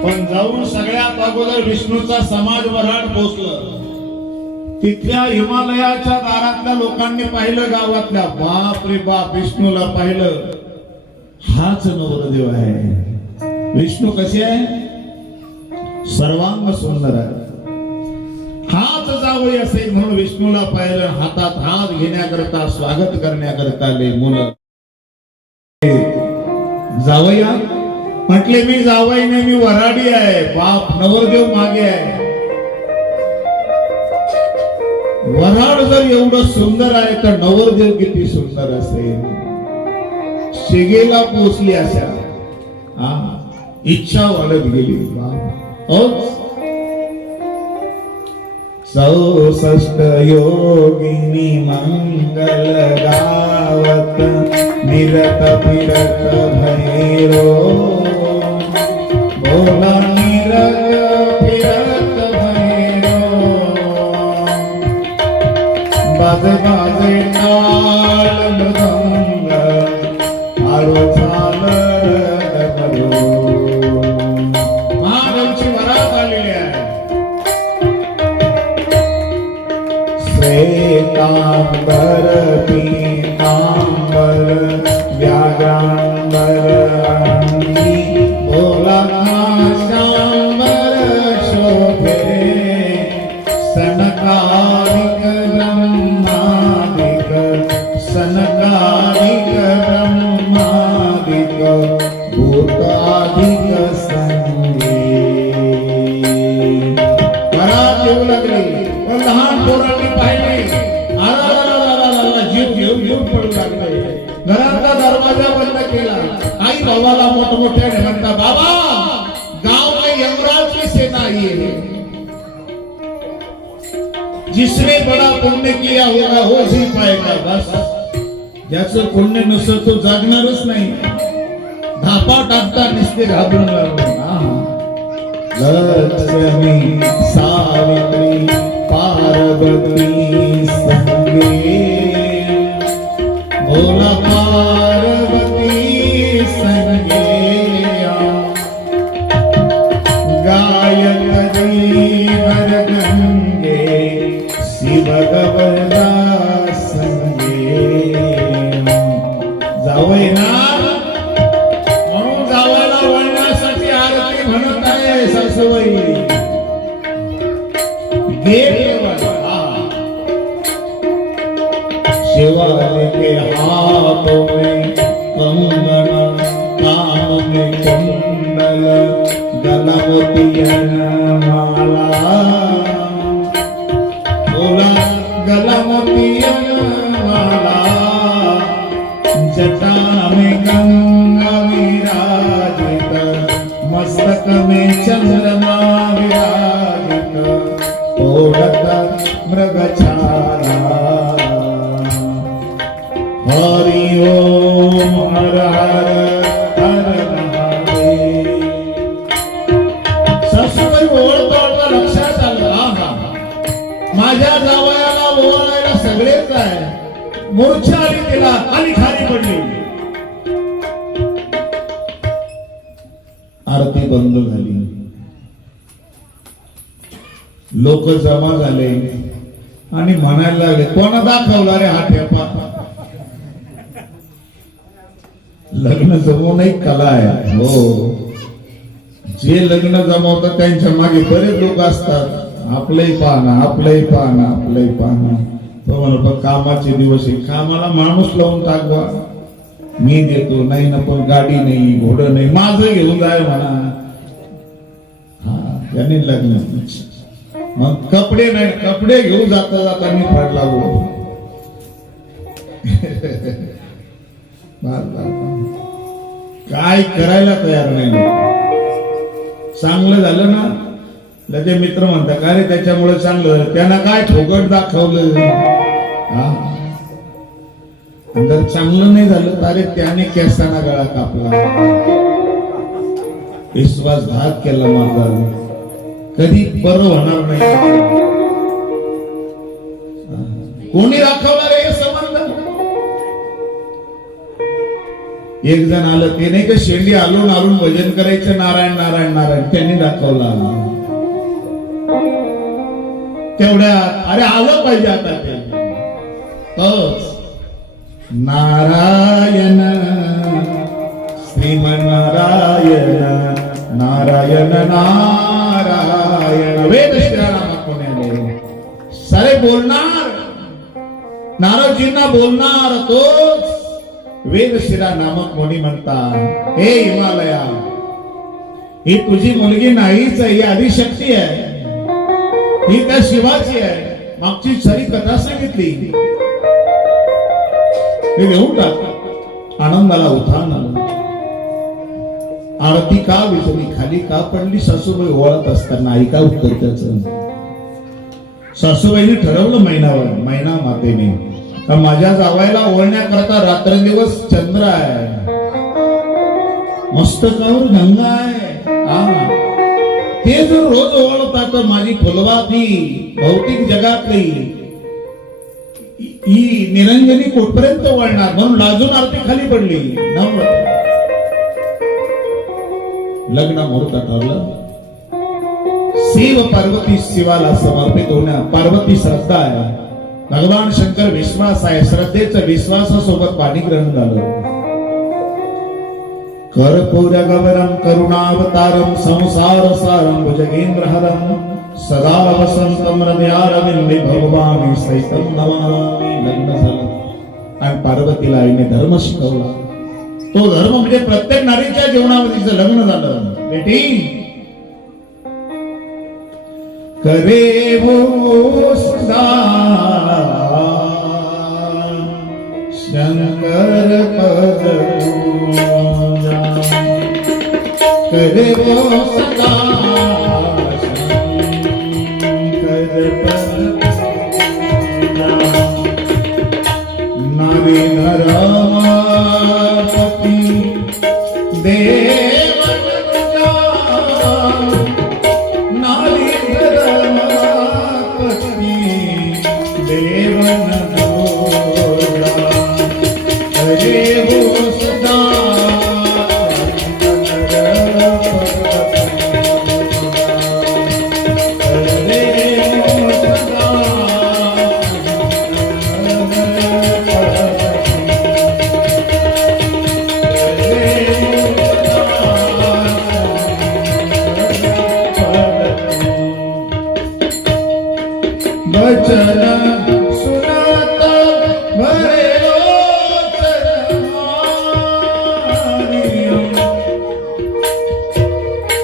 पण जाऊन सगळ्यात अगोदर विष्णूचा समाज वऱ्हाड पोचलं. तिथल्या हिमालयाच्या दारातल्या लोकांनी पाहिलं, गावातल्या, बाप रे बाप, विष्णूला पाहिलं. हाच नवरदेव आहे. विष्णू कसे आहे? सर्वांग सुंदर आहे. हाच जावई असेल म्हणून विष्णूला पाहिलं. हातात हात घेण्याकरता, स्वागत करण्याकरता आले मुलं. जावया म्हटले, मी जावई नाही, मी वऱ्हाडी आहे. बाप, नवरदेव मागे आहे. वऱ्हाड जर एवढं सुंदर आहे तर नवरदेव किती सुंदर असेल. शिगेला पोचली अशा इच्छा वाढत गेली. 64 योगिनी मंगल गावत, निरत फिरत भैरो. बोला निरत फिरत भैरो, बाजे बाजे टाळ मृदंग, आरो झालं बरो. महादेवची वरात आलेली आहे. श्वेतांबर पीतांबर व्यागांबर अंगी, भोला शांबर शोभे. सनकादिक ब्रह्मादिक, सनकादिक ब्रह्मादिक, भूतादिक संगे. वरात येऊ लागली. पण लहान पोरांनी पाहिले, जीव पडू लागले. घराचा दरवाजा बंद केला. आई भावाला मोठमोठ्याने म्हणता, बाबा, गाव में यमराज की सेना आई है. जिसने बड़ा पुण्य किया होगा हो जी पाएगा. बस, ज्याचं पुण्य नसतं तो जागणारच नाही. धापा टाकता नुसते घाबरून लागले. लक्ष्मी सावित्री पार्वती संगे, भोला पार्वती संगे. गायत्री वर गंगे, शिव गवला संगे. जावई ना म्हणून जावायला वळण्यासाठी आरती म्हणत आहे सासूबाई. शिवाजी के हाथों में कंगन, कान में कुंडल, गलमोतियन माला. बोला गलमोतियन माला, जटा में गंगा विराजित, मस्तक में चंद्रमा विराजित, ओढ़त मृगछाला. हरि ओम हर हर हर महादेव. सासूबाई ओळखता लक्षात आलं, माझ्या जावयाला ओवाळायला सगळेच आहे. मूर्छा आली तिला आणि खाली पडली. बंद झाली. लोक जमा झाले आणि म्हणायला लागले, कोणा दाखवला रे हा ठेपा? लग्न जमवणं एक कला आहे. हो, जे लग्न जमवतात त्यांच्या मागे बरेच लोक असतात. आपलंही पाहणं, आपलंही पाहणं, आपलंही पाहणं. तो म्हणतो कामाचे दिवस आहे, कामाला माणूस लावून टाकवा. मी देतो, नाही ना पण गाडी नाही, घोडं नाही, माझं घेऊन जाय म्हणा. हा, त्याने लग्न. मग कपडे नाही, कपडे घेऊन जाता जाता मी फाडला हो. काय करायला तयार नाही. चांगलं झालं ना, त्याचे मित्र म्हणतात का रे त्याच्यामुळे चांगलं झालं, त्यांना काय ठोकट दाखवलं. हा, जर चांगलं नाही झालं तर त्याने केसाना गळा कापला, विश्वासघात केला माझा, कधी बरं होणार नाही. कोणी दाखवणार हे संबंध? एक जण आलं, ते नाही का शेंडी आलून आलून भजन करायचं, नारायण नारायण नारायण, त्यांनी दाखवला. तेवढ्या अरे आलं पाहिजे आता ते नारायण श्रीमनारायण नारायण नारायण. वेद श्रीरामात कोणी सारे बोलणार, नारदजींना बोलणार तोच वेद शिरा नामक कोणी म्हणतात. हे हिमालया, ही तुझी मुलगी नाहीच आहे, ही आदिशक्ती आहे, ही त्या शिवाची आहे. मागची सारी कथा सांगितली, हे घेऊन टाक. आनंदाला उठान आलं. आरती का विजली, खाली का पडली? सासूबाई ओळख असताना ऐका उत्तर त्याचं. सासूबाईने ठरवलं मैना मातेने का माझ्या जावायला ओळण्याकरता रात्रंदिवस चंद्र आहे, मस्तकावर गंगा आहे. ते जर रोज ओळखतात तर माझी फुलवाती भौतिक जगातली ही निरंजनी कुठपर्यंत वळणार. म्हणून लाजून आरती खाली पडली. लग्न मुहूर्त ठरलं. शिव पार्वती शिवाला समर्पित होण्या. पार्वती श्रद्धा आहे, भगवान शंकर विश्वास आहे. श्रद्धेचं विश्वासासोबत पाणी ग्रहण झालं. कर्पूर गौरम करुणावतारम संसार सारम भुजगेंद्रहरम सदा वसंतम हृदयारविंदे भगवान सहितम नमामि. लग्न झालं आणि पार्वतीला आईने धर्म शिकवला. तो धर्म म्हणजे प्रत्येक नारीच्या जीवनामध्ये लग्न झालं. बेटी करे वो सदा शंकर पद पूजा, करे वो सदा शंकर पद पूजा. नारी नरमापति देवन पूजा, नारी नरमापति देवन पूजा. करे वो सदा वचन सुनात भरे लोचन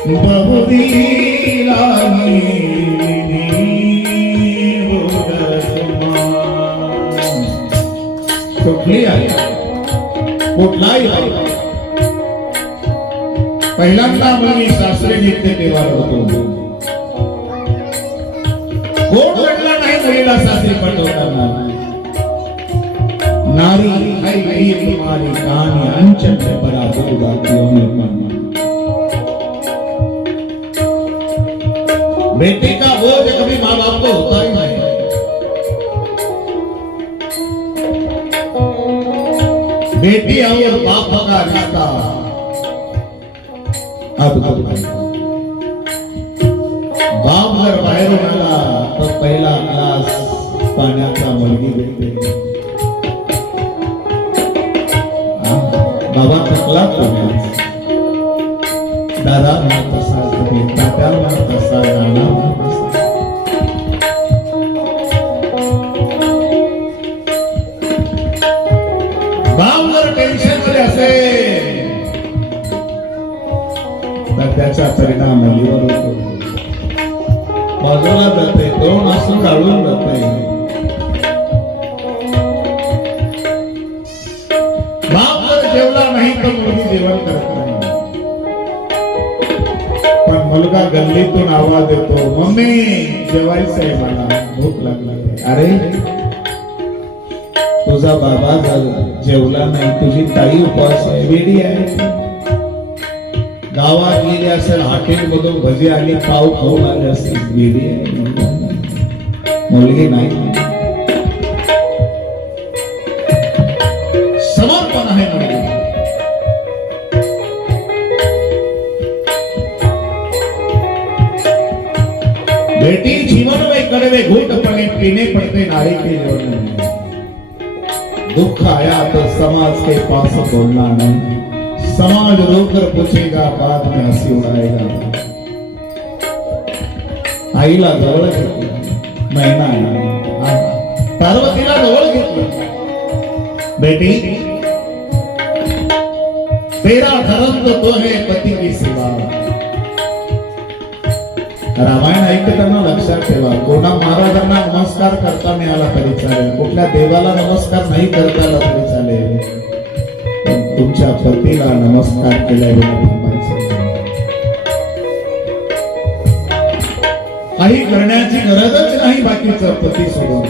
बहुदीला कुठली आहे, कुठलाही पहिल्यांदा मुलगी सासरे निघते तेव्हा होतो. कोण म्हटलं नाही मुलीला सासरी पाठवताना. नारी है तुम्हारी कहानी अंचल से बड़ा निर्माण. बेटी का बोझ कभी माँ बाप को होता ही नहीं. बेटी और बाप का रिश्ता अब बाप जर बाहेरून आला तर पहिला ग्लास पाण्याचा मुलगी भेटते. बाबा थकला तुम्ही दादा म्हणत असाल तुम्ही तात्या म्हणत असाल नाना म्हणत असाल. बाप जर टेन्शन मध्ये असेल तर त्याचा परिणाम मुलीवर होतो. बाजूला जाते दोन असून डाळून जाते. बाप जर जेवला नाही तर मुलगी जेवण करत नाही. पण मुलगा गल्लीतून आवाज देतो, मम्मी जेवायचंय मला भूक लागली. अरे तुझा बाबा जेवला नाही, तुझी ताई उपवास आहे, वेडी आहे. गावात गेली असेल, हॉटेल मधून भजी आली, पाव खाऊन आले असतील, वेडी आहे. मुलगी नाही. समर्पण आहे मुलगी. बेटी जीवन में कड़वे घूट पड़े, पीने पड़ते नारी के जीवन में. दुख आया तो समाज के पास बोलना नहीं. समाज रोकर पूछेगा, बाद में हंसी उड़ाएगा. आईला जवळ घेतलं, महिना पार्वतीला जवळ घेतलं. बेटी तेरा धर्म तो है पति की सेवा. रामायण ऐकताना लक्षात ठेवा, कोणा महाराजांना नमस्कार करता मिळाला तरी चालेल, कुठल्या देवाला नमस्कार नाही करता आला तरी चालेल, पण तुमच्या पतीला नमस्कार केल्याविना थांबायचं. काही करण्याची गरजच नाही बाकीचं पती सोडून.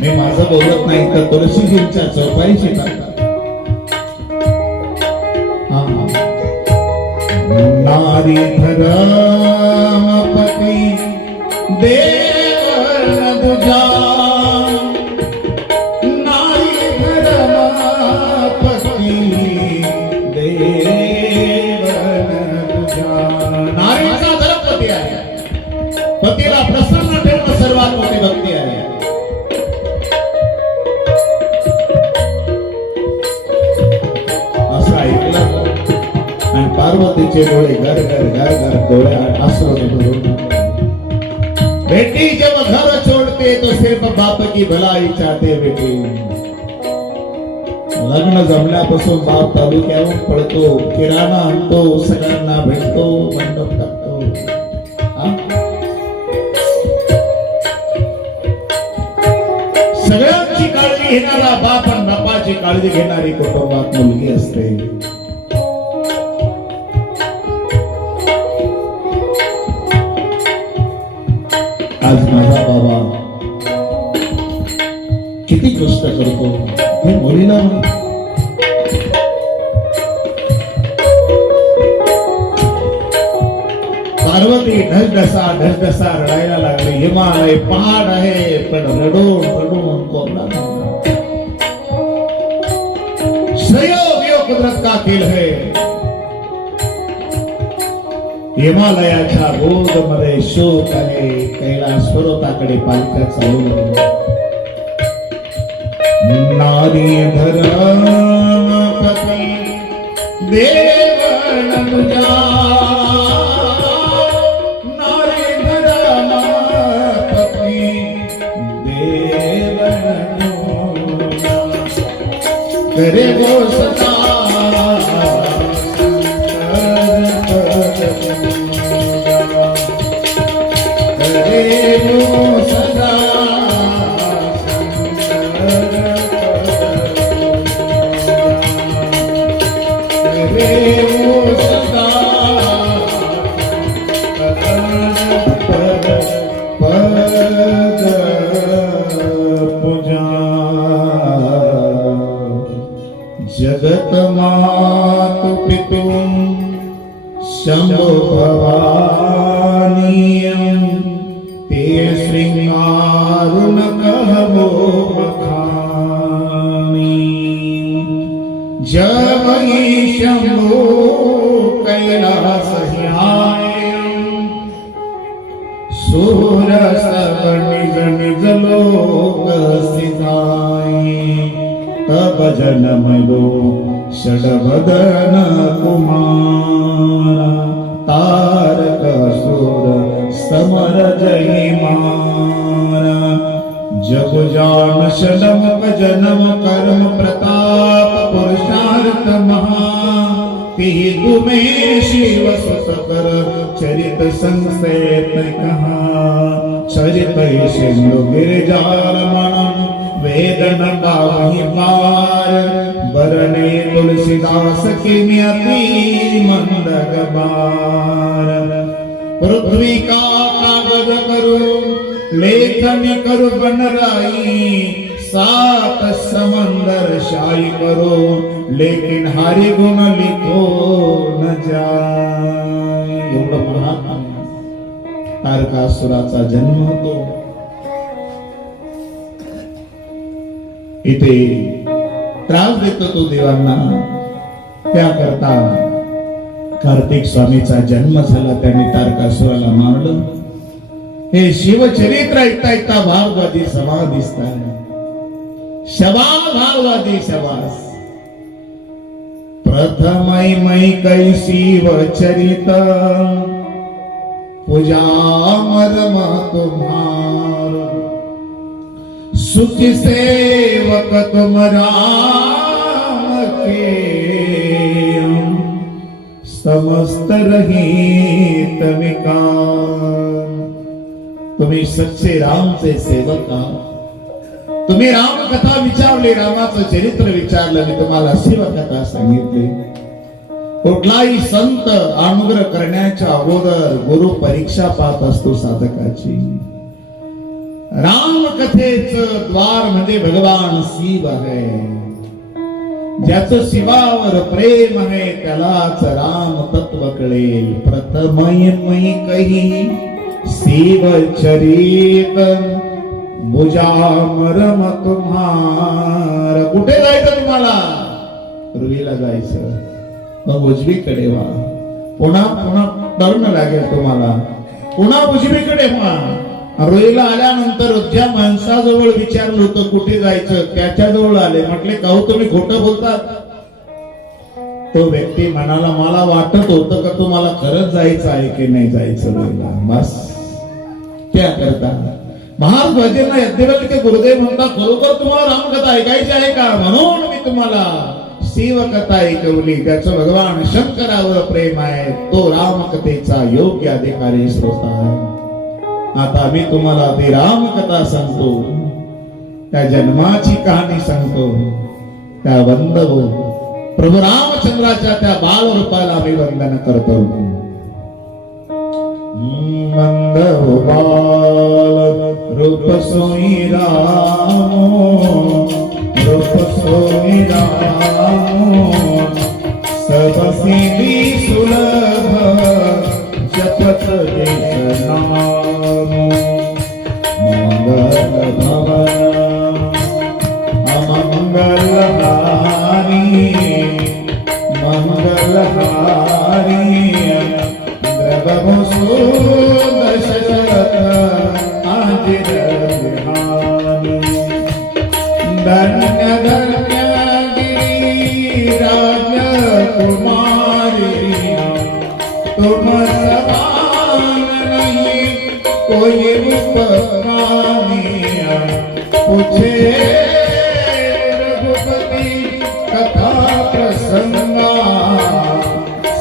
मी माझं बोलत नाही तर तुळशीजींच्या चौपाईची टाका. नारी धर्म पती देव दुजा. नारी धर्म पती देव दुजा. नारीचा धर्म पती आहे. पतीला प्रसन्न ठेवणं सर्वात मोठी भक्ती आहे. असं ऐकलं आणि पार्वतीचे डोळे घर घर घर घर डोळे आंसू भरून. बेटी जब घर छोड़ते तो सिर्फ बाप की भलाई चाहते बेटी. लग्न जमल्यापासून बाप तालुक्यावरून पळतो, किराणा आणतो, सगळ्यांना भेटतो, मंडप टाकतो. सगळ्यांची काळजी घेणारा बाप आणि बापाची काळजी घेणारी कुटुंबात मुलगी असते. आज माझा बाबा किती कष्ट करतो हे मुलीला माहित. पार्वती ढसढसा रडायला लागली. हिमालय पहाड आहे पण रडून रडून कोरडा. संयोग योग कुदरत का खेळ है. हिमालयाच्या गोद मध्ये शोक आहे. कैलास पर्वताकडे पालख्या चालू लागल्या. नारी धर्म पती देव तुझा. नारी धर्म पती देव करे गो सदा. जगत मातु पितु शंभो भवानीयं ते श्रृंगारुन कहबो बखानी. जब ही शंभो कैलास आए सूर सब निज निज लोक सिधाई तब जन्म लो षडवदन कुमार तारक सुर समर जय मार जग जान षडमुख जन्म कर्म प्रताप पुरुषार्थ महा तिहि तुम्हें शिव सुत कर चरित संसेत कहा चरित सिंधु गिरजारमण वेदन गावहि पार बरने तुलसीदास की अति मंदग बार पृथ्वी का कागज करो लेखनी करो बनराई सात समंदर शाही करो लेकिन हरि गुण लिखो न जाय एवढं महान तारकासुराचा जन्म होतो इथे त्रास देतो तो देवांना त्याकरता कार्तिक स्वामीचा जन्म झाला त्याने तारकासुराला मारलं हे शिवचरित्र ऐकता ऐकता भाववादी सभा दिसतात शबास भाववादी शबास प्रथमै मै कैसी वचरित पूजा मरम तुम्हार सुख सेवक तुम राम के समस्त रहित विकार तुम्ही सच्चे रामचे सेवक आहात तुम्ही राम कथा विचारली रामाचं चरित्र विचारलं मी तुम्हाला शिवकथा सांगितली कुठलाही संत अनुग्रह करण्याच्या अगोदर गुरु परीक्षा पाहत असतो साधकाची राम कथेचं द्वार म्हणजे भगवान शिव आहे ज्याचं शिवावर प्रेम आहे त्यालाच राम तत्व कळेल प्रथमय मै कही शिव चरित बुजा मरम तुम्हार कुठे जायचं तुम्हाला पूर्वीला जायचं मग उजवीकडे व्हा पुन्हा पुन्हा टर्न लागेल तुम्हाला पुन्हा उजवीकडे व्हा रोईला आल्यानंतर ज्या माणसाजवळ विचारलं होतं कुठे जायचं त्याच्याजवळ आले म्हटले काहू तुम्ही खोटं बोलतात तो व्यक्ती म्हणाला मला वाटत होतं का तुम्हाला खरंच जायचं आहे की नाही जायचं रोईला बस त्याकरता महाराजांना यज्ञवल्क्य के गुरुदेव म्हणता खरोखर तुम्हाला रामकथा ऐकायची आहे का म्हणून मी तुम्हाला शिवकथा ऐकवली त्याचं भगवान शंकरावर प्रेम आहे तो रामकथेचा योग्य अधिकारी श्रोता आहे आता मी तुम्हाला ती रामकथा सांगतो त्या जन्माची कहाणी सांगतो त्या वंदव प्रभू रामचंद्राच्या त्या बाल रूपाला मी वंदन करतो वंदव बाल रूप सोई रामो रूप सोई रामो सब सिद्धि सुलभ जपत देश नामो मंगल भवन अमंगल हारी मंगल हारी द्रवसु दशरथ आदिर विहारी धन्य धन्य गिरि राजकुमारी तुम समान नहीं कोई उपकामी पूछे रघुपति कथा प्रसंगा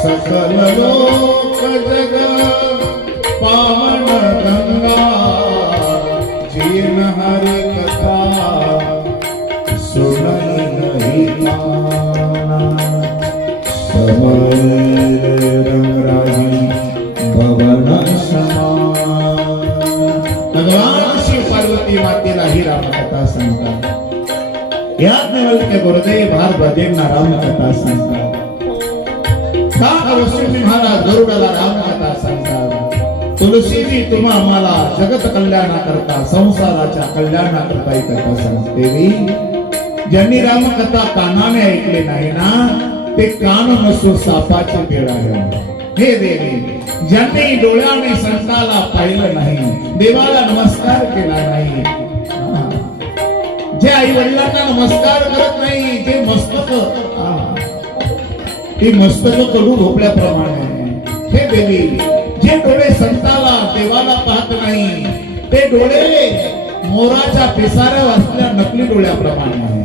सकल लोक जग पावन गंगा जीन हर कथा सुनई नहीं पाना समय रंगराही भवन समान भगवान शिव पार्वती मातेला ही रामकथा सांगतात यज्ञवल्क्य गुरुदेव भारद्वाजेंना रामकथा सांगतात वशिष्ठ महाराज गरुडाला रामकथा सांगतात तुलसीजी तुम्हा आम्हाला जगत कल्याणाकरता संसाराच्या कल्याणाकरता ही कथा सांगते ज्यांनी रामकथा कानाने ऐकले नाही ना ते कान नसो सापाची पीड आहे हे देवी ज्यांनी डोळ्याने संताला पाहिलं नाही, देवाला नमस्कार केला नाही, जे आई वडिलांना नमस्कार करत नाही, ते मस्तक ती मस्तक कडू भोपळ्याप्रमाणे. हे देवी, जे डोळे संताला देवाला पाहत नाही, ते डोळे मोराच्या पिसाऱ्यावर असलेल्या नकली डोळ्याप्रमाणे आहे.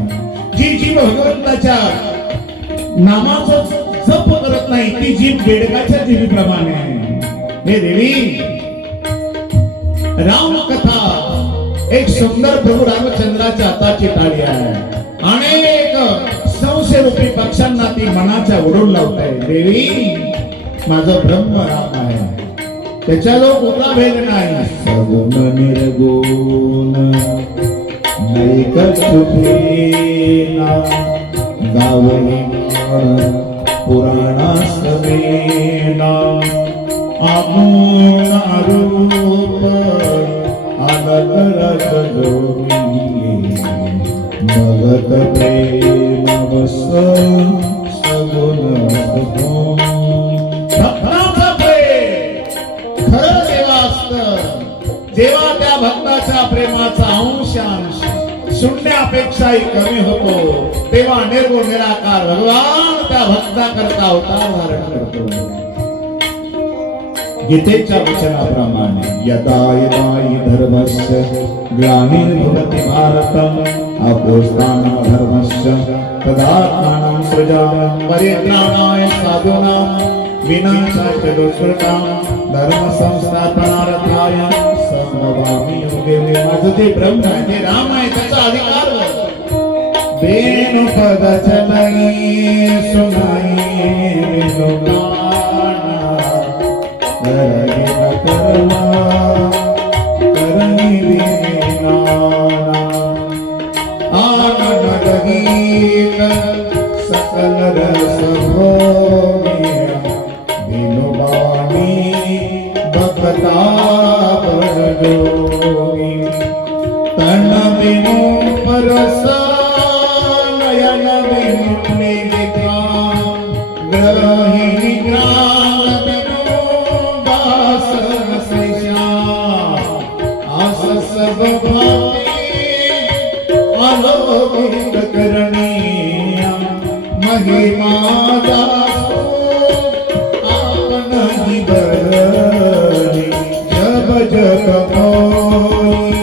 जी जीभ भगवंताच्या नामाचा जप करत नाही, ती जीभ बेडकाच्या जीभीप्रमाणे आहे. हे देवी, राम कथा एक सुंदर प्रभू रामचंद्राच्या हाताची टाळी आहे. अनेक संशय रूपी पक्षांना ती मनाच्या उडून लावत आहे. देवी, माझं ब्रह्म राम आहे, त्याच्याजवळ कुठला भेद नाही. सगुण निर्गुण नैकच भेना गावही पुराणास्तमेना आमून रूप आनंद रस जोगी भगत प्रेम सगुण भक्ताचा प्रेम खरं देवास्त, जेव्हा त्या भक्ताच्या प्रेमाचा अंशांश शून्यापेक्षाही कमी होतो, तेव्हा निर्गुण निराकार भगवान त्या भक्ता करता अवतार धारण करतो. गीतेच्या वचनाप्रमाणे यदा यदा हि धर्मस्य ग्लानिर्भवति भारतम् अभ्युत्थानं धर्मस्य तदात्मानं सृजामि परित्राणाय साधूनां विनाशाय च दुष्कृतां धर्म संस्थापनार्थाय संभवामि युगे युगे. माझं ते ब्रह्म आहे, ते राम आहे, त्याचा अधिकार बेनु पद चलाई सुनाई बिनु गाना करही न करना करही बिना आनंद गीत सकल रस भोगिया बिनु बाणी भक्ता जोगी तन बिनु परस नयन बिनु निदिका ग्रही निग्राम बिनु बासन सैषा आस सब भावी अलौकिक करणीया महिमा दासो आपन ही बरनी जब जग मोई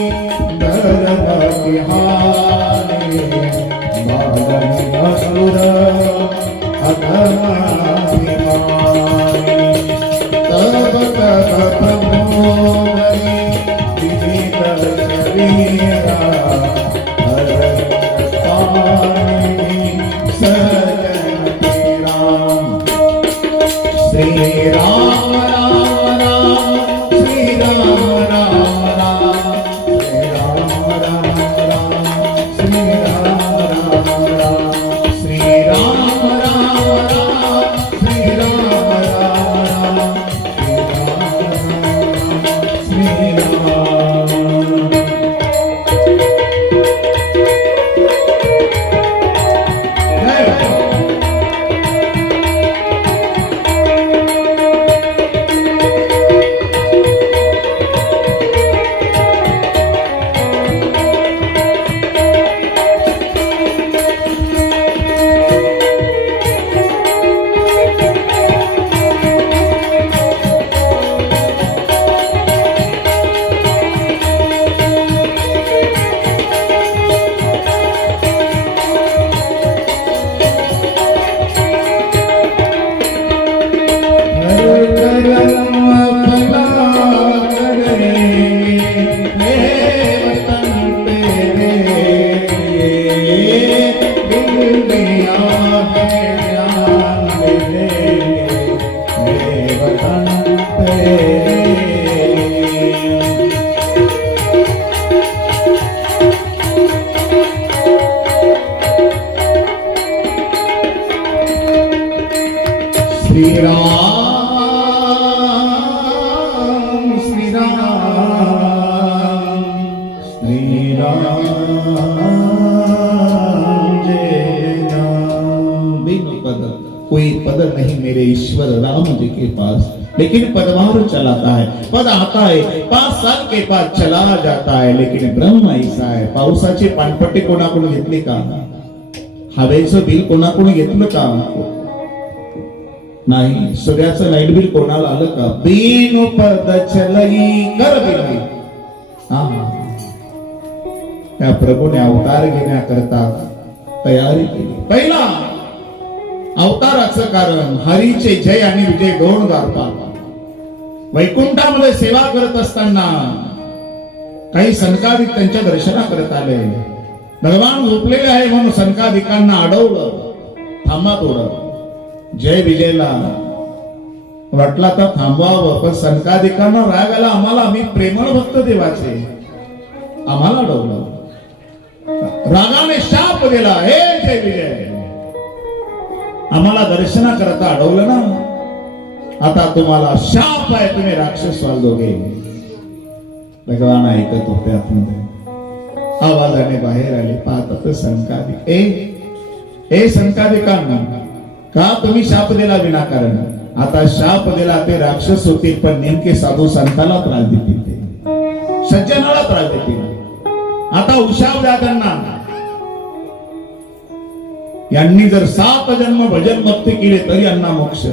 दरदा बिहारी बालनी असुर अधर्माभिमानी तब तब प्रमोदरी विविध शरीरा हर पानी सजन राम श्री राम राम राम श्री राम राम राम श्री राम राम राम श्री राम राम राम श्री राम राम राम श्री राम श्री राम. श्री राम श्री राम श्री राम जय राम. बिनु पद कोई पद नहीं मेरे ईश्वर राम जी के पास. लेकिन पदभार चलाता है, पद आता है, 5 साल के बाद चला जाता है, लेकिन ब्रह्म ऐसा आहे. पावसाची पानपट्टी कोणाकडून घेतली का? हवेचं बिल कोणाकडून घेतलं का? नाही. सूर्याचं लाईट बिल कोणाला आलं का? बिनु पद चलई कर बिल. त्या प्रभूने अवतार घेण्याकरता तयारी केली. पहिला अवताराचं कारण हरीचे जय आणि विजय 2 द्वारपाल. वैकुंठामध्ये सेवा करत असताना काही सनकादिक त्यांच्या दर्शनाकरता आले. भगवान झोपलेले आहे म्हणून सनकादिकांना अडवलं, थांबा थोडं. जय विजयला वाटला तर थांबवावं, पण सनकादिकांना राग आला. आम्ही प्रेमळ भक्त देवाचे, आम्हाला अडवलं. रागाने शाप दिला, हे जय विजय आम्हाला दर्शना करता अडवलं ना, आता तुम्हाला शाप आहे, तुम्ही राक्षस व्हाल दोघे. भगवान ऐकत होते. आतमध्ये आवाजाने बाहेर आले. पाहतात संकादिक, ए संकादिकांना, का तुम्ही शाप दिला विनाकारण? आता शाप दिला ते राक्षस होतील, पण नेमके साधू संताला त्रास देतील, ते सज्जनाला त्रास देतील. आता उशाव द्या त्यांना. यांनी जर 7 जन्म भजन भक्ती केले तरी यांना मोक्ष,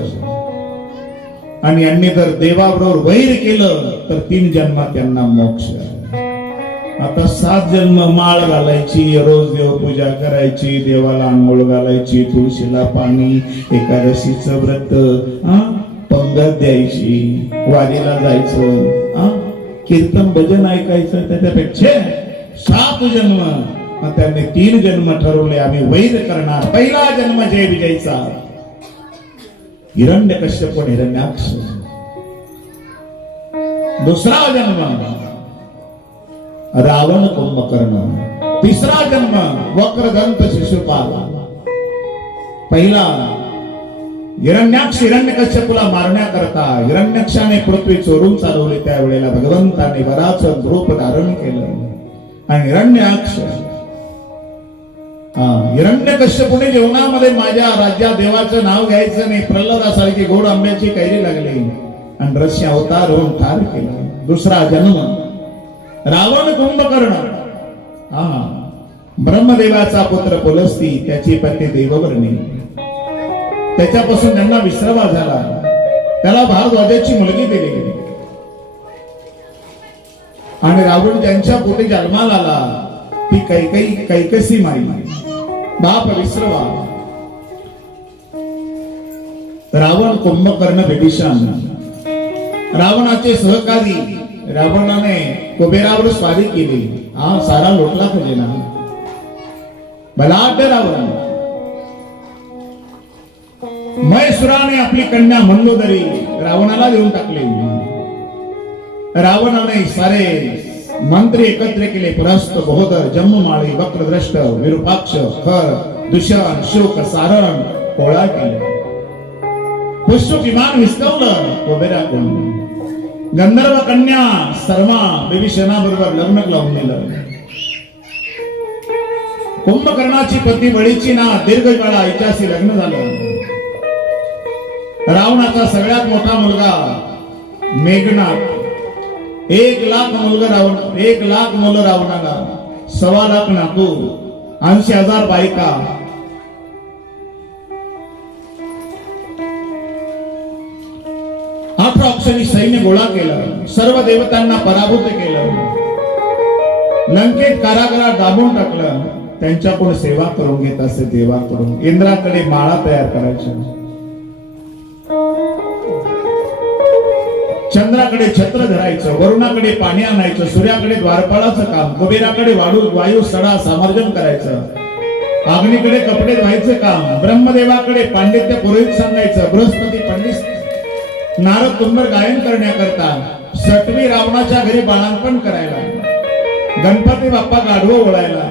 आणि यांनी जर देवाबरोबर वैर केलं तर 3 जन्मात त्यांना मोक्ष. आता 7 जन्म माळ घालायची, रोज देवपूजा करायची, देवाला अंघोळ घालायची, तुळशीला पाणी, एकादशीचं व्रत, पंगत द्यायची, वारीला जायचं, कीर्तन भजन ऐकायचं. त्याच्यापेक्षा 7 जन्म. त्यांनी 3 जन्म ठरवले, आम्ही वैर करणार. पहिला जन्म जय विजयचा, हिरण्यकश्यप हिरण्याक्ष. दुसरा जन्म रावण कुंभकर्ण. तिसरा जन्म वक्रदंत शिशुपाल. पहिला हिरण्याक्ष हिरण्यकश्यपूला मारण्याकरता हिरण्याक्षाने पृथ्वी चोरून चालवली. त्यावेळेला भगवंताने वराचं रूप धारण केलं, आणि हिरण्याक्ष हिरण्यकश्यपूने जीवनामध्ये माझ्या राज्या देवाचं नाव घ्यायचं नाही, प्रल्हादासारखी गोड आंब्याची कैरी लागली, आणि रस्य अवतार होऊन ठार केला. दुसरा जन्म रावण कुंभकर्ण. ब्रह्मदेवाचा पुत्र पुलस्ती, त्याची पत्नी देववर्णी. त्याच्यापासून त्यांना विसर्वा झाला. त्याला भारद्वाजाची मुलगी दिली गेली, आणि रावण ज्यांच्या पोटी जन्माला आला ती कैकसी माई. बाप विसर्वा. रावण कुंभकर्ण विभीषण. रावणाचे सहकारी. रावणाने कुबेरावर स्वारी केली, सारा लोटला खजिना. बलाढ्य रावण. महेश्वराने आपली कन्या मंदोदरी रावणाला देऊन टाकली. रावणाने सारे मंत्री एकत्र केले. प्रहस्त, बहोदर, जम्ममाळी, वक्रद्रष्ट, विरूपाक्ष, खर, दुष्यंत, शुक, सारण कोळा केले. पुष्प विमान विस्कवलं कुबेराकडून. गंधर्व कन्या सर्मा विभीषणा बरोबर लग्न लावून दिलं. कुंभकर्णाची पत्नी बळीची ना दीर्घकाळ आईच्याशी लग्न झालं. रावणाचा सगळ्यात मोठा मुलगा मेघनाथ. 1,00,000 मुलगा रावण, 1,00,000 मुलं रावणाला, 1,25,000 नातू, 80,000 बायका. अक्षरी सैन्य गोळा केलं. सर्व देवतांना पराभूत केलं. लंकेत कारागृहात दाबून टाकलं. त्यांच्याकडून सेवा करून घेत असे देवाकडून. इंद्राकडे माळा तयार करायच्या, चंद्राकडे छत्र धरायचं, वरुणाकडे पाणी आणायचं, सूर्याकडे द्वारपाळाचं काम, कुबेराकडे वायू सडा सामर्जन करायचं, अग्नीकडे कपडे धुवायचं काम, ब्रह्मदेवाकडे पांडित्य पुरोहित सांगायचं, बृहस्पती पंडित, नारद तुंबर गायन करण्याकरता, सटवी रावणाच्या घरी बाळांपण करायला, गणपती बाप्पा गाढवं ओळायला.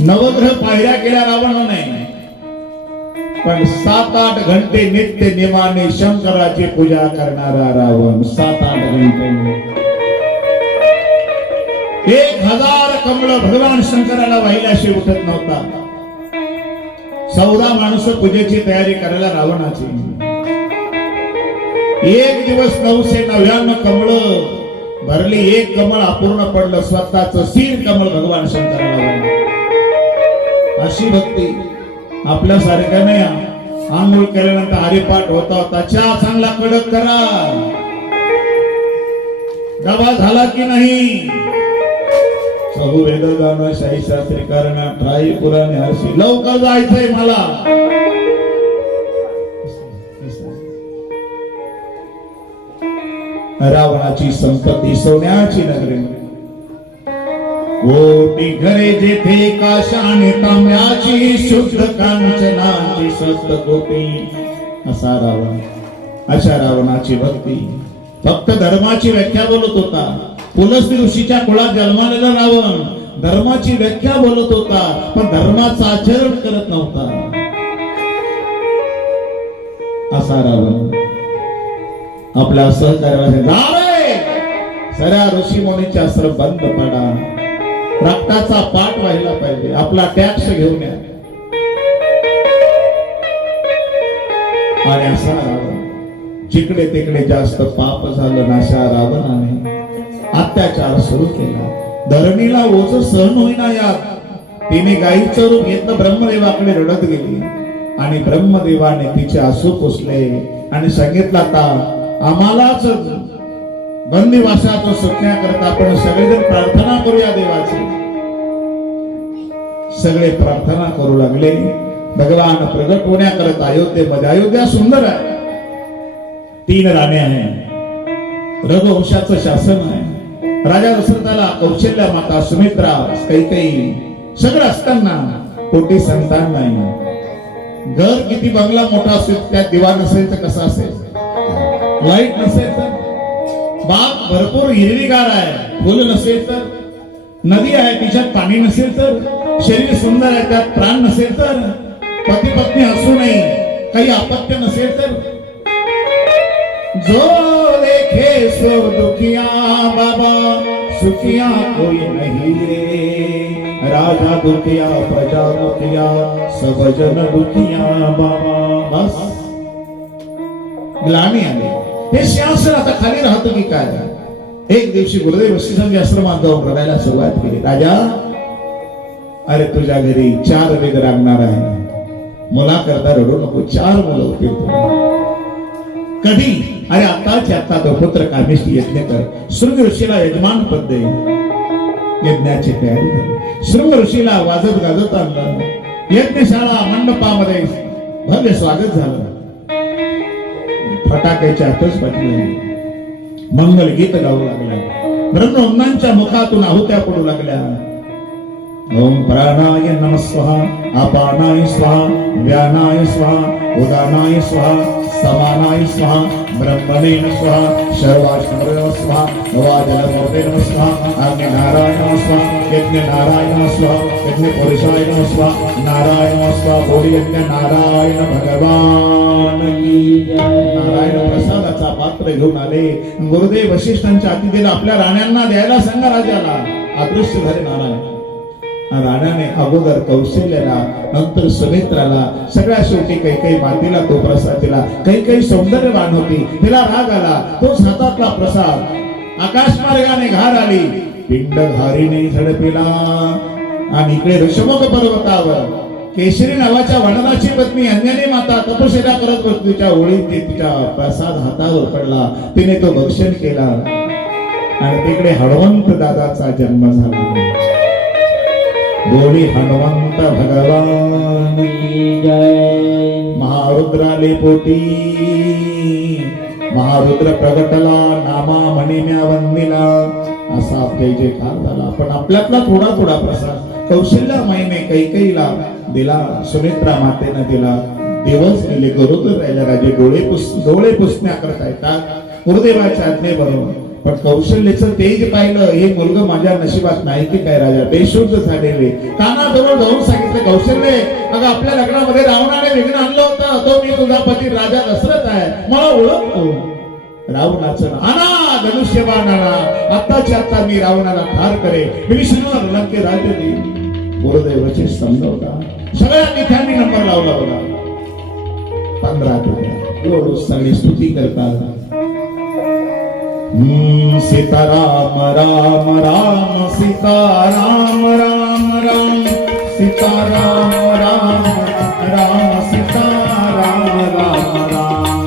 नवग्रह पायऱ्या केल्या रावणाने, पण 7-8 घंटे नित्य नियमाने शंकराची पूजा करणारा रावण. 7-8 घंटे 1000 कमळ भगवान शंकराला वाहिल्याशिवाय उठत नव्हता. 14 माणसं पूजेची तयारी करायला रावणाची. एक दिवस 999 कमळ भरली, एक कमळ अपूर्ण पडलं, स्वतःच सीन कमळ भगवान शंकराला वाहिलं. अशी भक्ती आपल्यासारख्या नाही. आंघोळ केल्यानंतर हरिपाठ होता होता चहा चांगला कडक करा, डबा झाला की नाही, सहु वेद गाणं शाही शास्त्री करण्या ठाई पुराणे हरशी, लवकर जायचंय मला. रावणाची संपत्ती सोन्याची नगरी, कोटी घरे जेथे काशाने तांब्याची, शुद्ध कांचनाची सत कोटी. असा रावण, अशा रावणाची भक्ती. फक्त धर्माची व्याख्या बोलत होता. पुलस्त्य ऋषीच्या कुळात जन्मालेला रावण धर्माची व्याख्या बोलत होता, पण धर्माचं आचरण करत नव्हता. असा रावण आपल्या सहकार्याला सगळ्या ऋषी मुनीचे आश्रम बंद पडा, रक्ताचा पाठ व्हायला पाहिजे, आपला टॅक्स घेऊन या. आणि असा रावण जिकडे तिकडे जास्त पाप झालं ना, अशा रावणाने अत्याचार सुरू केला. धरणीला ओझ सहन होईना यात तिने गायीचं रूप घेतलं, ब्रह्मदेवाकडे रडत गेली आणि ब्रह्मदेवाने तिचे आसू पुसले आणि सांगितलं आता आम्हालाच बंदिवासाचं सुटण्याकरता आपण सगळेजण प्रार्थना करूया देवाची. सगळे प्रार्थना करू लागले. भगवान प्रगट होण्याकरता अयोध्येमध्ये, अयोध्या सुंदर आहे, 3 राण्या आहे, रघुवंशाचं शासन आहे. राजा दशरथाला कौशल्या माता सुमित्रा कैकेयी सगळं असताना कोटी संतान नाही. घर किती बंगला मोठा असेल, त्यात दिवा नसेल तर कसा असेल, लाईट नसेल तर, बाग भरपूर हिरवीगार आहे, फुल नसेल तर, नदी आहे तिच्यात पाणी नसेल तर, शरीर सुंदर आहे त्यात प्राण नसेल तर, पती पत्नी असूनही काही अपत्य नसेल तर, जो देखे सो दुखिया बाबा सुखिया कोई नहीं रे, राजा दुखिया प्रजा दुखिया सब जन दुखिया बाबा. बस ग्लानी आली. हे शासन आता खाली राहतं की काय. एक दिवशी गुरुदेव वशिष्ठांच्या आश्रमात जाऊन रडायला सुरुवात केली. राजा, अरे तुझ्या घरी 4 वेद लागणार आहे, मुला करता रडू नको, 4 मुलं होतील. कधी? अरे आताच्या आता तो पुत्र कामेष्टी यज्ञ कर. शृंग ऋषीला यजमान पद दे. यज्ञाची तयारी झाली. शृंग ऋषीला वाजत गाजत आणलं. यज्ञशाळा मंडपामध्ये भव्य स्वागत झालं. फटाक्याच्या आतषबाजी, मंगल गीत गाऊ लागल्या. ब्रह्मोन्नांच्या मुखातून आहुत्या पडू लागल्या. ओम प्राणाय नमः स्वाहा, अपानाय स्वाहा, व्यानाय स्वाहा, उदानाय स्वाहा, समानाय स्वाहा, ब्रह्मणे स्वाहा, सर्वाश्रमणे स्वाहा, नवाजलमूर्ते नमः स्वाहा, अग्नि नारायण स्वाहा, यज्ञ नारायण स्वाहा, यज्ञ पुरुषाय नमः स्वाहा, नारायण स्वाहा, बोली यज्ञ नारायण भगवान की जय. नारायण प्रसादाचा पात्र घेऊन आले. गुरुदेव वशिष्ठांच्या अतिथीला आपल्या राण्यांना द्यायला सांगा राजाला. अदृश्य झाले नारायण. राणाने अगोदर कौशल्याला, नंतर सुमित्राला, सगळ्या शेवटी काही मातीला तो प्रसाद दिला. काही सौंदर्यवान होती, तिला राग आला. तोच हातातला प्रसाद आकाश मार्गाने घार आली, पिंड घारीने झडपिला. आणि इकडे ऋषमुख पर्वतावर केशरी नावाच्या वडनाची पत्नी अंजनी माता तपश्चर्या करत होती. तिच्या ओळीत तिच्या प्रसाद हातावर पडला. तिने तो भक्षण केला आणि तिकडे हळवंत दादाचा जन्म झाला. बोली हनुमंत भगवान की जय. महारुद्राले पोटी महारुद्र प्रगटला, नामा म्हणिम्या वंदिला. असा आपले जे काळ झाला. पण आपल्यातला थोडा प्रसाद कौशल्या माईने कैकेयीला दिला, सुमित्रा मातेने दिला. दिवस गेले, गरोदर राहिले. राजे डोळे पुसण्याकरता येतात गुरुदेवाच्या आज्ञेबरोबर. पण कौशल्याचं तेज पाहिलं, हे मुलगा माझ्या नशिबात नाही की काय. राजा बेशुद्ध झालेले कानाजवळ जाऊन सांगितले, कौशल्य अगं आपल्या लग्नामध्ये रावणाने विघ्न आणलं होतं. तो मी तुझा पती राजा दशरथ आहे, मला ओळखतो. रावणाचं आणा धनुष्यबाण आणा, आत्ताच्या आता मी रावणाला ठार करे, भीष्माला लंके राज्य देईल. गुरुदेवाची समजवता सगळ्या तिथ्यांनी नंबर लावला बघा. 15 सगळी स्तुती करतात. सीताराम राम राम सीताराम राम राम सीताराम राम राम सीताराम राम राम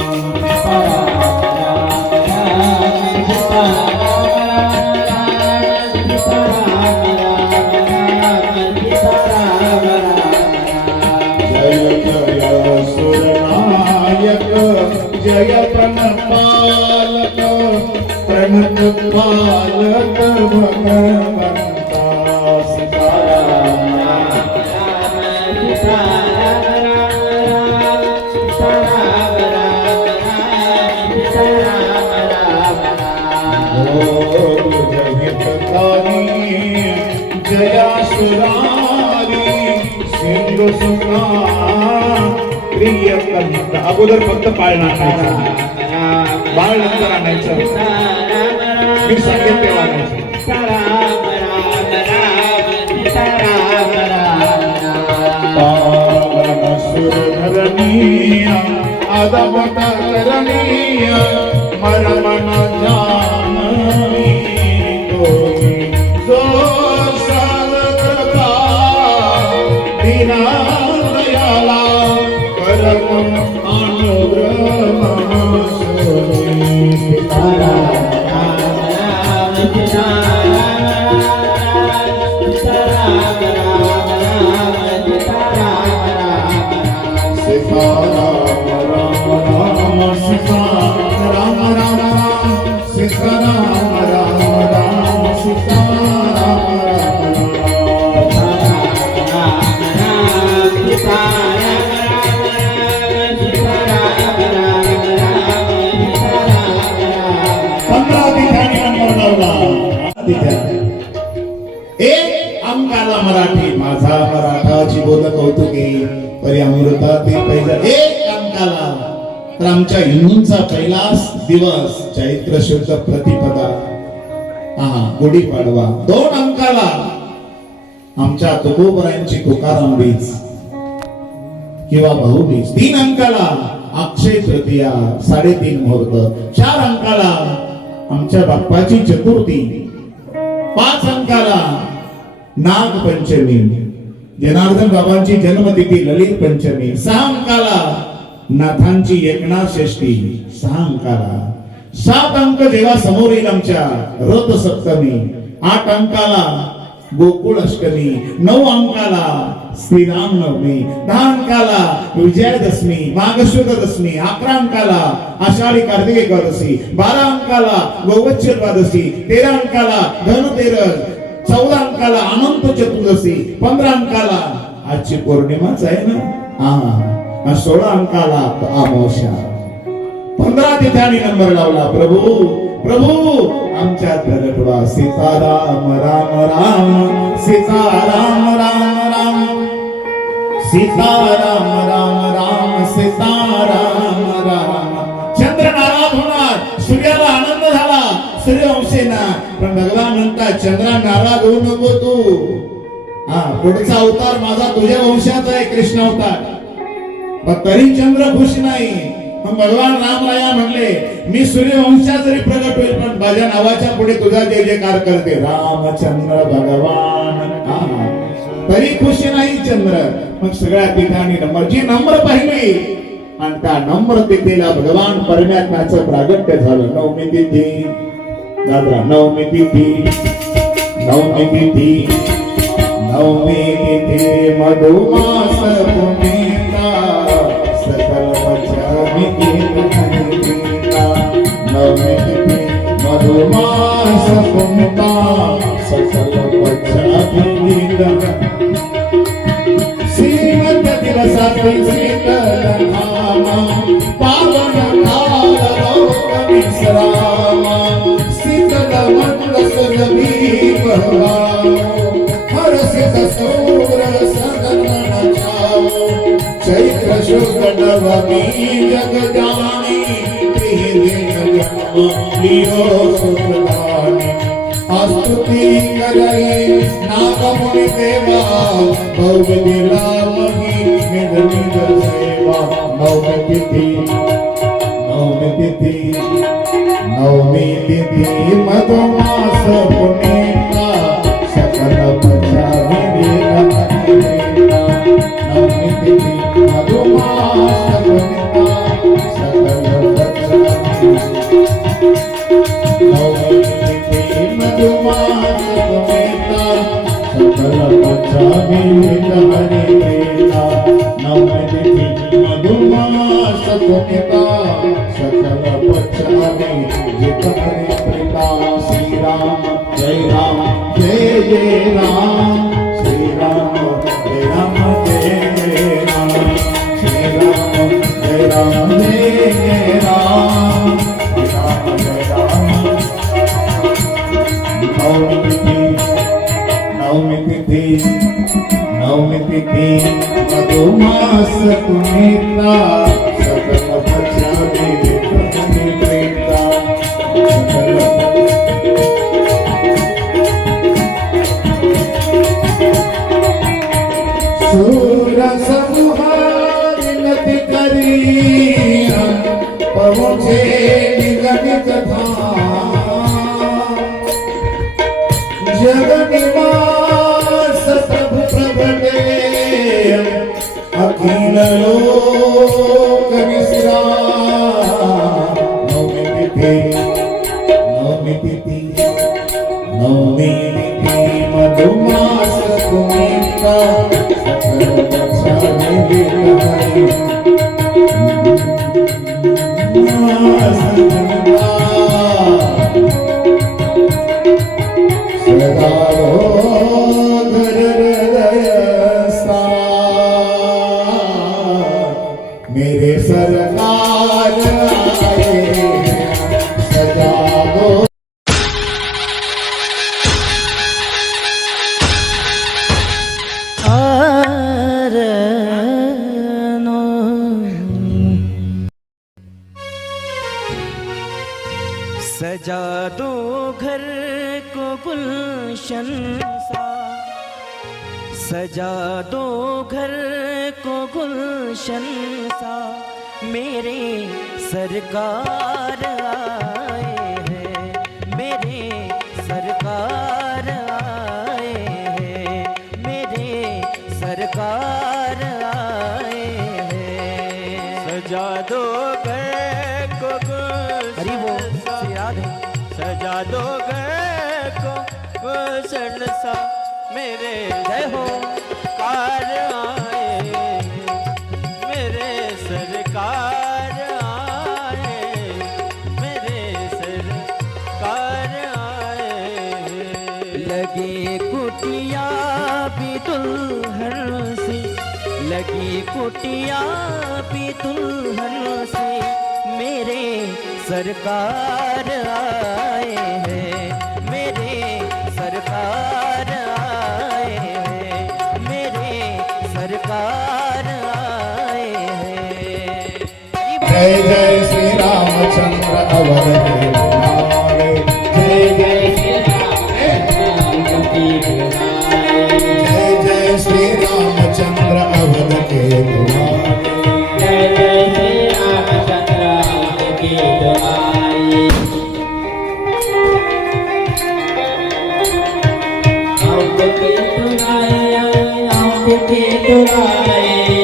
जय जय सुरनायक जय प्रणपालक प्रणत पालक भगवंता सीताराम जया सुरारी सिंधु सुना प्रिय कंठ अगोदर फक्त पाळ नाचायचा बाळ नंतर आणायचं मी सांगेन तेव्हा आणायचं पावन सुरधरणीय अदभट करणीय मरमण जानवी तोही जो साधका दीना दयाला करम अनुग्रह एक अंकाला मराठी माझा मराठाची बोल कौतुके परी अमृतातील पहिला एक अंकाला तर आमच्या हिंदूंचा पहिलाच दिवस चैत्र शुद्ध प्रतिपदा गुढीपाडवा 2 अंकाला आमच्या तुकोबरायांची तुकाराम बीज किंवा भाऊबीज 3 अंकाला अक्षय तृतीया 3:30 मुहूर्त 4 अंकाला आमच्या बाप्पाची चतुर्थी 5 अंकाला नागपंचमी जनार्दन बाबांची जन्मतिथी ललित पंचमी 6 अंकाला नाथांची एकनाथ षष्ठी 6 अंकाला 7 अंक जेव्हा समोर येईल आमच्या रथ सप्तमी 8 अंकाला गोकुळ अष्टमी 9 अंकाला श्रीराम नवमी 10 अंकाला विजयादशमी माघ शुद्ध दशमी 11 अंकाला आषाढी कार्तिक एकादशी 12 अंकाला गोवत्स द्वादशी 13 अंकाला धनतेरस 14 अंकाला अनंत चतुर्दशी 15 अंकाला आजची पौर्णिमाच आहे ना 16 अंकाला अमावस्या 15 तिथ्यानी नंबर लावला प्रभू आमच्या प्रगटवा सीताराम राम राम सीताराम राम राम सीताराम राम राम सीताराम राम चंद्र नाराज होणार सूर्याला आनंद झाला सूर्यवंशेना पण भगवान म्हणतात चंद्रा नाराज होऊ नको तू पुढचा अवतार माझा तुझ्या वंशाचा आहे कृष्ण अवतार पण तरी चंद्र खुश नाही मग भगवान रामराया म्हणले मी सूर्यवंशात जरी प्रगट होईल पण माझ्या नावाच्या पुढे तुझा जय जयकार करते रामचंद्र भगवान तरी खुश नाही चंद्र मग सगळ्या ठिकाणी नम्र नम्र पाहिली आणि त्या नम्र तिथीला भगवान परमात्म्याचं प्रागट्य झालं नवमी तिथी दादरा नवमी तिथी मधुमास पुनीता सकल वचनी गीता नवमी तिथी मधुमास पुनीता सकल वचनी गीता श्रीमंत दिवसातील शीतल नामा पावन काल लोक विश्रामा शीतल मंद सुरभी बहवाओ हर्षित सूर सदन नचाओ चैत्र शुद्ध नवमी जग जानी प्रिय दिन लियो सुखदानी स्तुति करे नागमुनि देवा भव्य दिलामही निध निध सेवा नवमी तिथी तिथी मधुमास पुनीता सकल पचावी वेदा नवमी तिथी मधुमास पुनीता सकल पचावी नवमी तिथि मधुमास पुनीता सकल पचावी हरि प्रीता नवमी तिथि मधुमास पुनीता सकल पचावी हरि प्रीता श्री राम जय राम जय जय राम श्री राम जय राम जय जय राम श्री राम जय राम जय जय राम नवमी तिथि मधुमास पुनीता सकल पचावी हरि प्रीता सूर संहारिणति करी पहुँचे निगमित जग निवास प्रभु प्रगटे अखिल लोक विश्राम नवमी तिथि मधुमास पुनीता सकल पचावी हरि सदारोधर हृदय मेरे सरकार आए सजा दो सजा दो घर को गुलशन सा सजा दो घर को गुलशन सा मेरे सरकार आए हैं मेरे सरकार आए हैं मेरे सरकार आए हैं सजा दो घर को हरि वो श्री राधे सजा दो घर को गुलशन सा मेरे जय हो कार आए मेरे सरकार आए मेरे सरकार आए लगी कुटिया भी दुल्हन से लगी कुटिया भी दुल्हन से मेरे सरकार आए हैं मेरे सरकार आए हैं मेरे सरकार आए हैं जय जय श्री रामचंद्र अवध के नारे जय जय श्री रामचंद्र अवध के नारे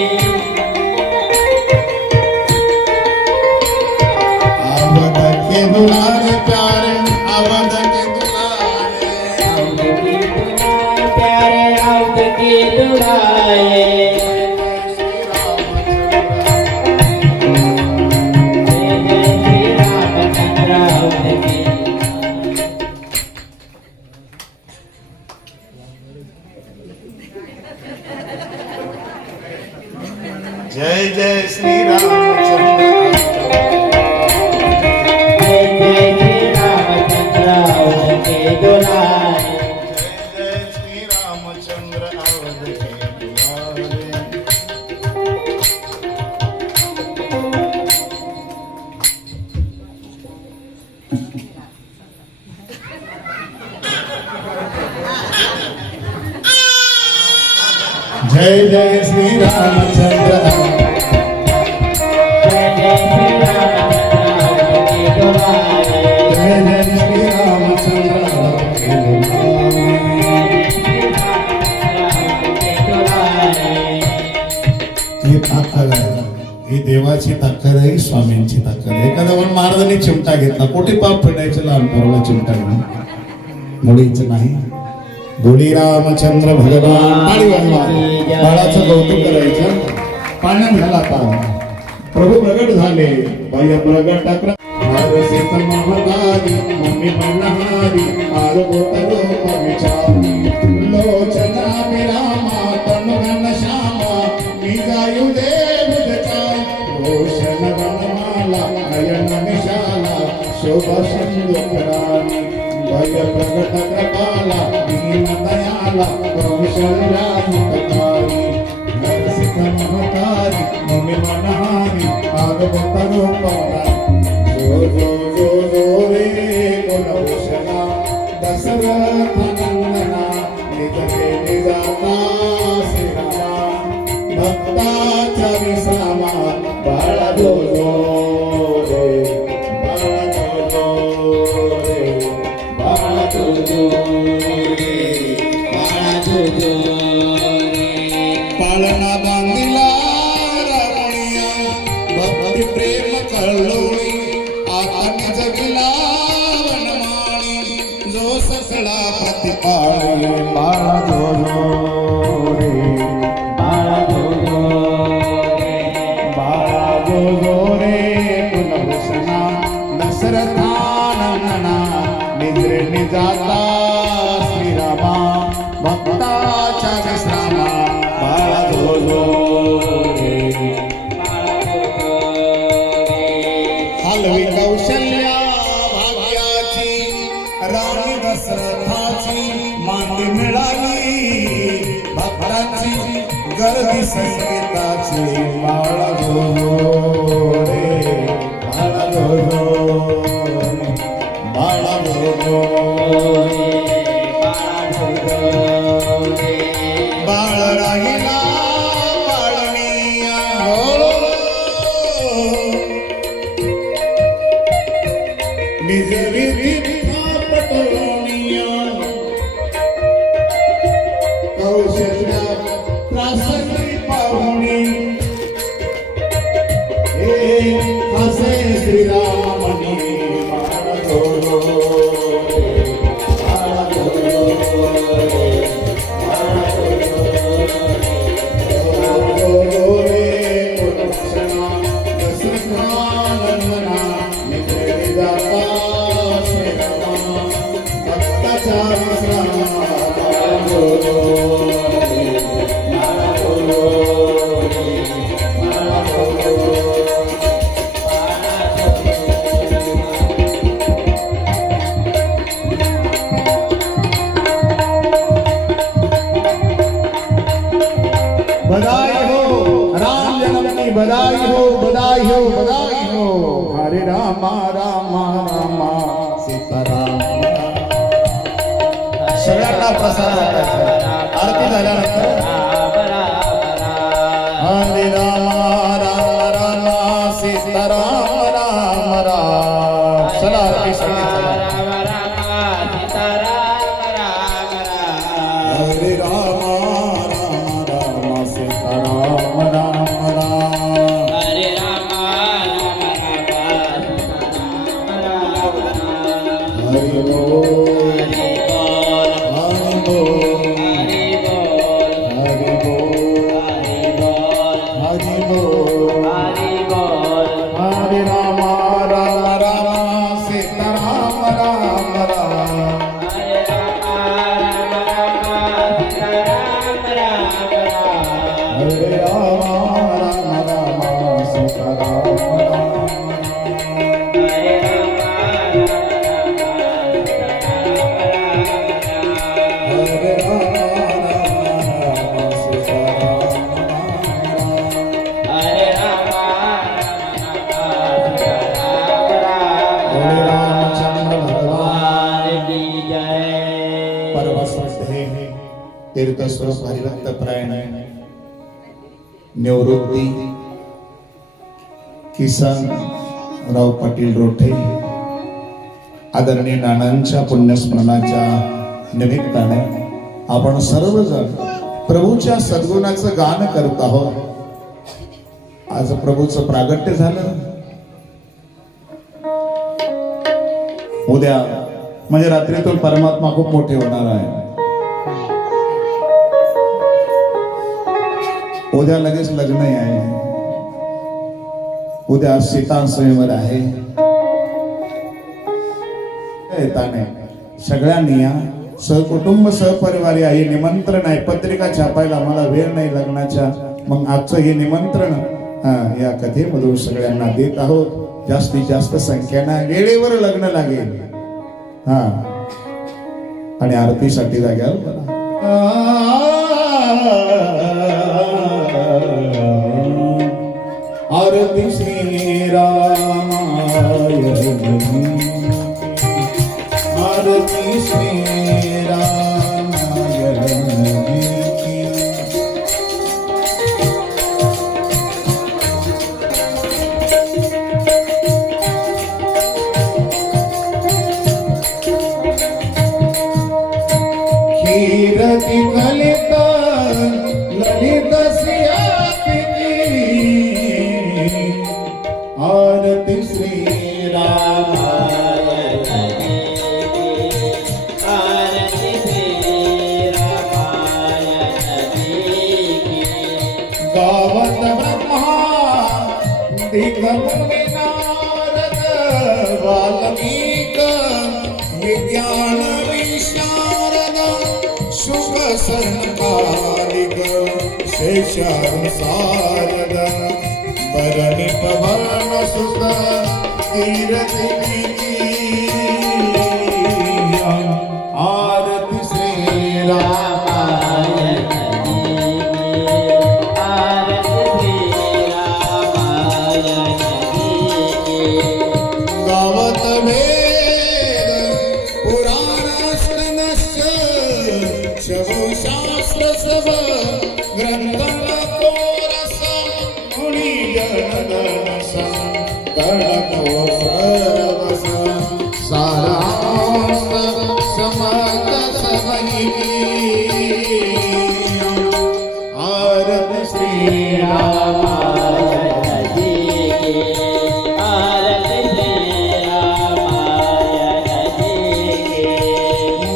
अवध के दुलारे प्यारे अवध के दुलारे जय जय श्री रामचंद्र जय श्री रामचंद्र अवध के दुलारे जय जय श्री रामचंद्र जय जय स्वामींची ताकद. एखाद्या वन महाराजांनी चिमटा घेतला, कोटी पाप फेडायचं, लहान पोराला चिमटा घेऊन मुळीच नाही. धुळी रामचंद्र भगवान. टाळी वाजवा. बाळाचं कौतुक करायचं. पाण्यात घाला आता. प्रभू प्रगट झाले. बाह्य प्रगट भारसेत महतारी मम्मी मनहारी आरोग्य विचारी लोचना विरामा तनुगण श्यामा निजायु देवदचाय भूषण वनमाला नयन निशाला शोभा सिंधुकरानी भय प्रगट कृपाला दीन दयाला कौशल्याधिकारी नरसिंह महतारी मम्मी मनहारी आरोग्य रूपा जो जो जो जो रे गुणभूषणा दशरथ नंदना निजके निजाता श्रीरामा भक्ताच्या विश्रामा बाळा जो जो रे बाळा जो जो रे बाळा जो जो रे बाळा जो जो रे पाळणा बांधिला रावणिया भक्ती प्रेम कळलोळी जगला वनमाळी जो सकळा प्रतिपाळे बाळा जो जो रे बाळा जो जो रे बाळा जो जो रे कुलभूषणा दशरथानंदना निद्रे निजाता श्रीरामा भक्ताच्या विश्रामा बाळा जो जो रे हलवी कौशल्या भाग्याची राणी दशरथाची मांदी मिळाली भक्ताची गर्दी संगीताची बाळा जो जो रे बाळा जो जो रे बाळा जो जो रे बाळा जो जो रे बाळ राहिला बाळनिया निजरी विद्या पटवणिया कौशल्या प्रासंगी पाहुणी हे हसे श्रीरामनी बाळा जो जो रे बाळा जो जो रे बाळा जो जो रे कुलभूषणा दशरथानंदना निद्रे निजाता श्रीरामा भक्ताच्या विश्रामा बाळा जो जो रे बाळा जो जो रे बाळा जो जो बधाई हो राम जन्म की बधाई हो बधाई हो बधाई हो. हरे रामा रामा रामा सीताराम. सगळ्यांना प्रसाद वाटायचा. आरती झाल्यानंतर हरे रामा रामा रामा सीताराम राम राम. चला आरती सगळी चला. हरे रामा रामा रामा सीताराम राम राम. हरि बोल हरि बोल हरि बोल हरि बोल हरे रामा रामा रामा सीताराम राम राम. हरे रामा रामा रामा सीताराम राम. हरे रामा रामा सीताराम राम. हरे रामचंद्र भगवान की जय. परमश्रद्धे तीर्थस्वरूप हरिभक्त परायण निवृत्ती किसन राव पाटील रोठे आदरणीय नानांच्या पुण्यस्मरणाच्या निमित्ताने आपण सर्वजण प्रभूच्या सद्गुणाचं गान करत आहोत. आज प्रभूचं प्रागट्य झालं. उद्या म्हणजे रात्रीतून परमात्मा खूप मोठे होणार आहे. उद्या लगेच लग्न आहे. उद्या सीता स्वयंवर आहे. येताने सगळ्यांनी या सहकुटुंब सहपरिवार या. हे निमंत्रण आहे. पत्रिका छापायला आम्हाला वेळ नाही लग्नाच्या. मग आजचं हे निमंत्रण या कथेमधून सगळ्यांना देत आहोत. जास्तीत जास्त संख्येनं वेळेवर लग्न लागेल. हा आणि आरतीसाठी जाग्यावर बघा. आरती श्री रामाय आरती श्री रामाय कीरति कलित ललित श्रियापिनी आरती श्री रामाय आरती श्री रामाय गावत ब्रह्मा दिगमुनि नारद वाल्मीक विज्ञान विशारद शुभ संकालिक शेषार सारद बरनि पवन सुत कीरति आरती श्री रामाय गावत वेद पुराण स्मृनश्च शवो शास्त्र सब ग्रंथना कोरस मुनि जनदनस कर्णको सर्वस सारांश समस्त समहिनी आरती श्री रामाय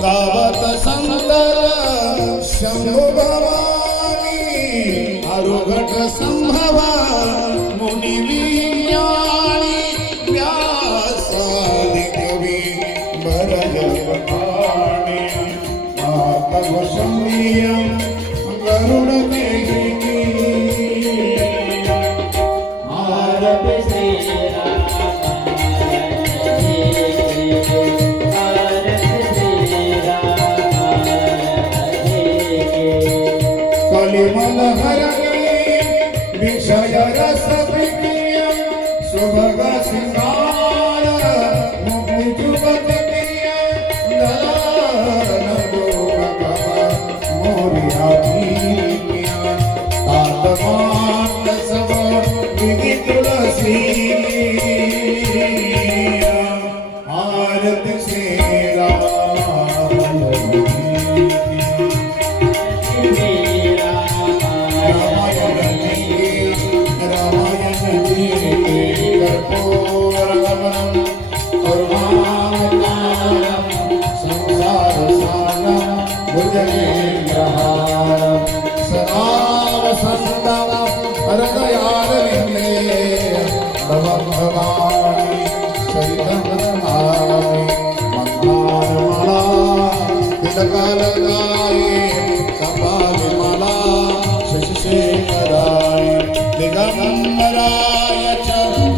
गावत संतर शंभु भवानी आरुघट संभवा मुनि विज्ञानी व्यासादि कवि बरजपाणी आत्मशम्य गरुड़ देहि आरती श्री कलिमल हरणे विषय रस प्रिय सुभग सिंगार मुक्ति जुगत प्रिय दलन दोग मोरिया प्रिया तात मान सब विधि तुलसी आरती श्री रामाय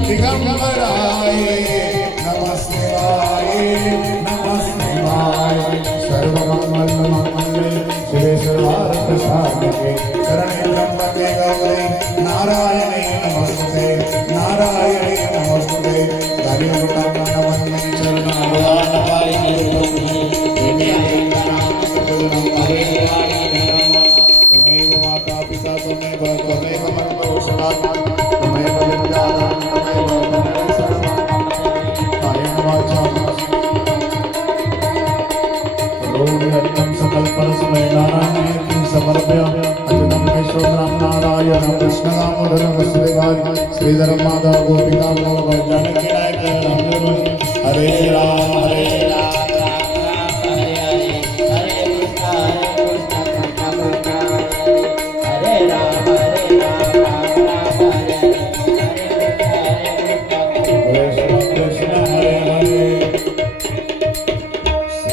दिगंबराय नमस्ते सर्वमंगल शिवे सर्वार्थ साधके शरणे त्र्यंबके गौरी नारायणे नमस्ते नारायणे नमस्ते तुमेव माता पिता तुमेव मंत्रोषधा तुमेव विद्यादान तुमेव कायेन वाचा रोगिरत्नं सकलपरस्मै नारायणेति समर्प्य अच्युतं केशवं नारायणं कृष्णदामोदरं वसुदेवाय श्रीधरं माधव गोपिका जानकी नायक हरे राम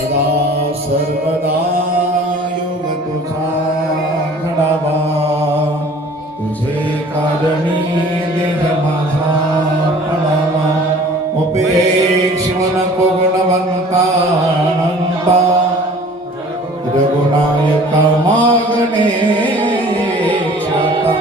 सदा सर्वदा योग तुझा घडावा तुझे कारणी देह माझा पडावा उपेक्षिव नको गुणवंता अनंता रघुनायका मागणे क्षाता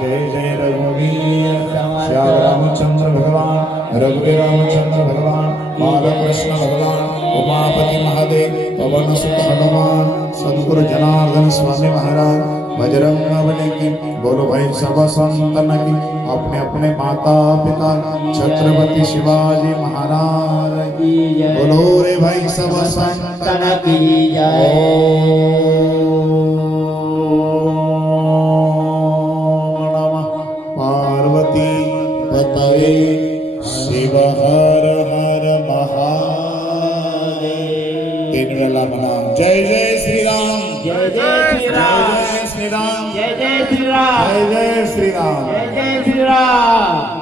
जय जय रघुवीर श्याम रामचंद्र भगवान रघुवीर रामचंद्र भगवान बालकृष्ण भगवान उमापति महादेव पवन सुत हनुमान सद्गुरु जनार्दन स्वामी महाराज बजरंग बली की बोलो भाई सब संतन की अपने अपने माता पिता छत्रपति शिवाजी महाराज की बोलो रे भाई सब संतन की जय। पार्वती पतये शिव हर हर महादेव। तीन वेला म्हणा जय जय श्री राम जय जय श्री राम जय श्री राम जय जय श्री राम जय जय श्री राम जय जय श्री राम।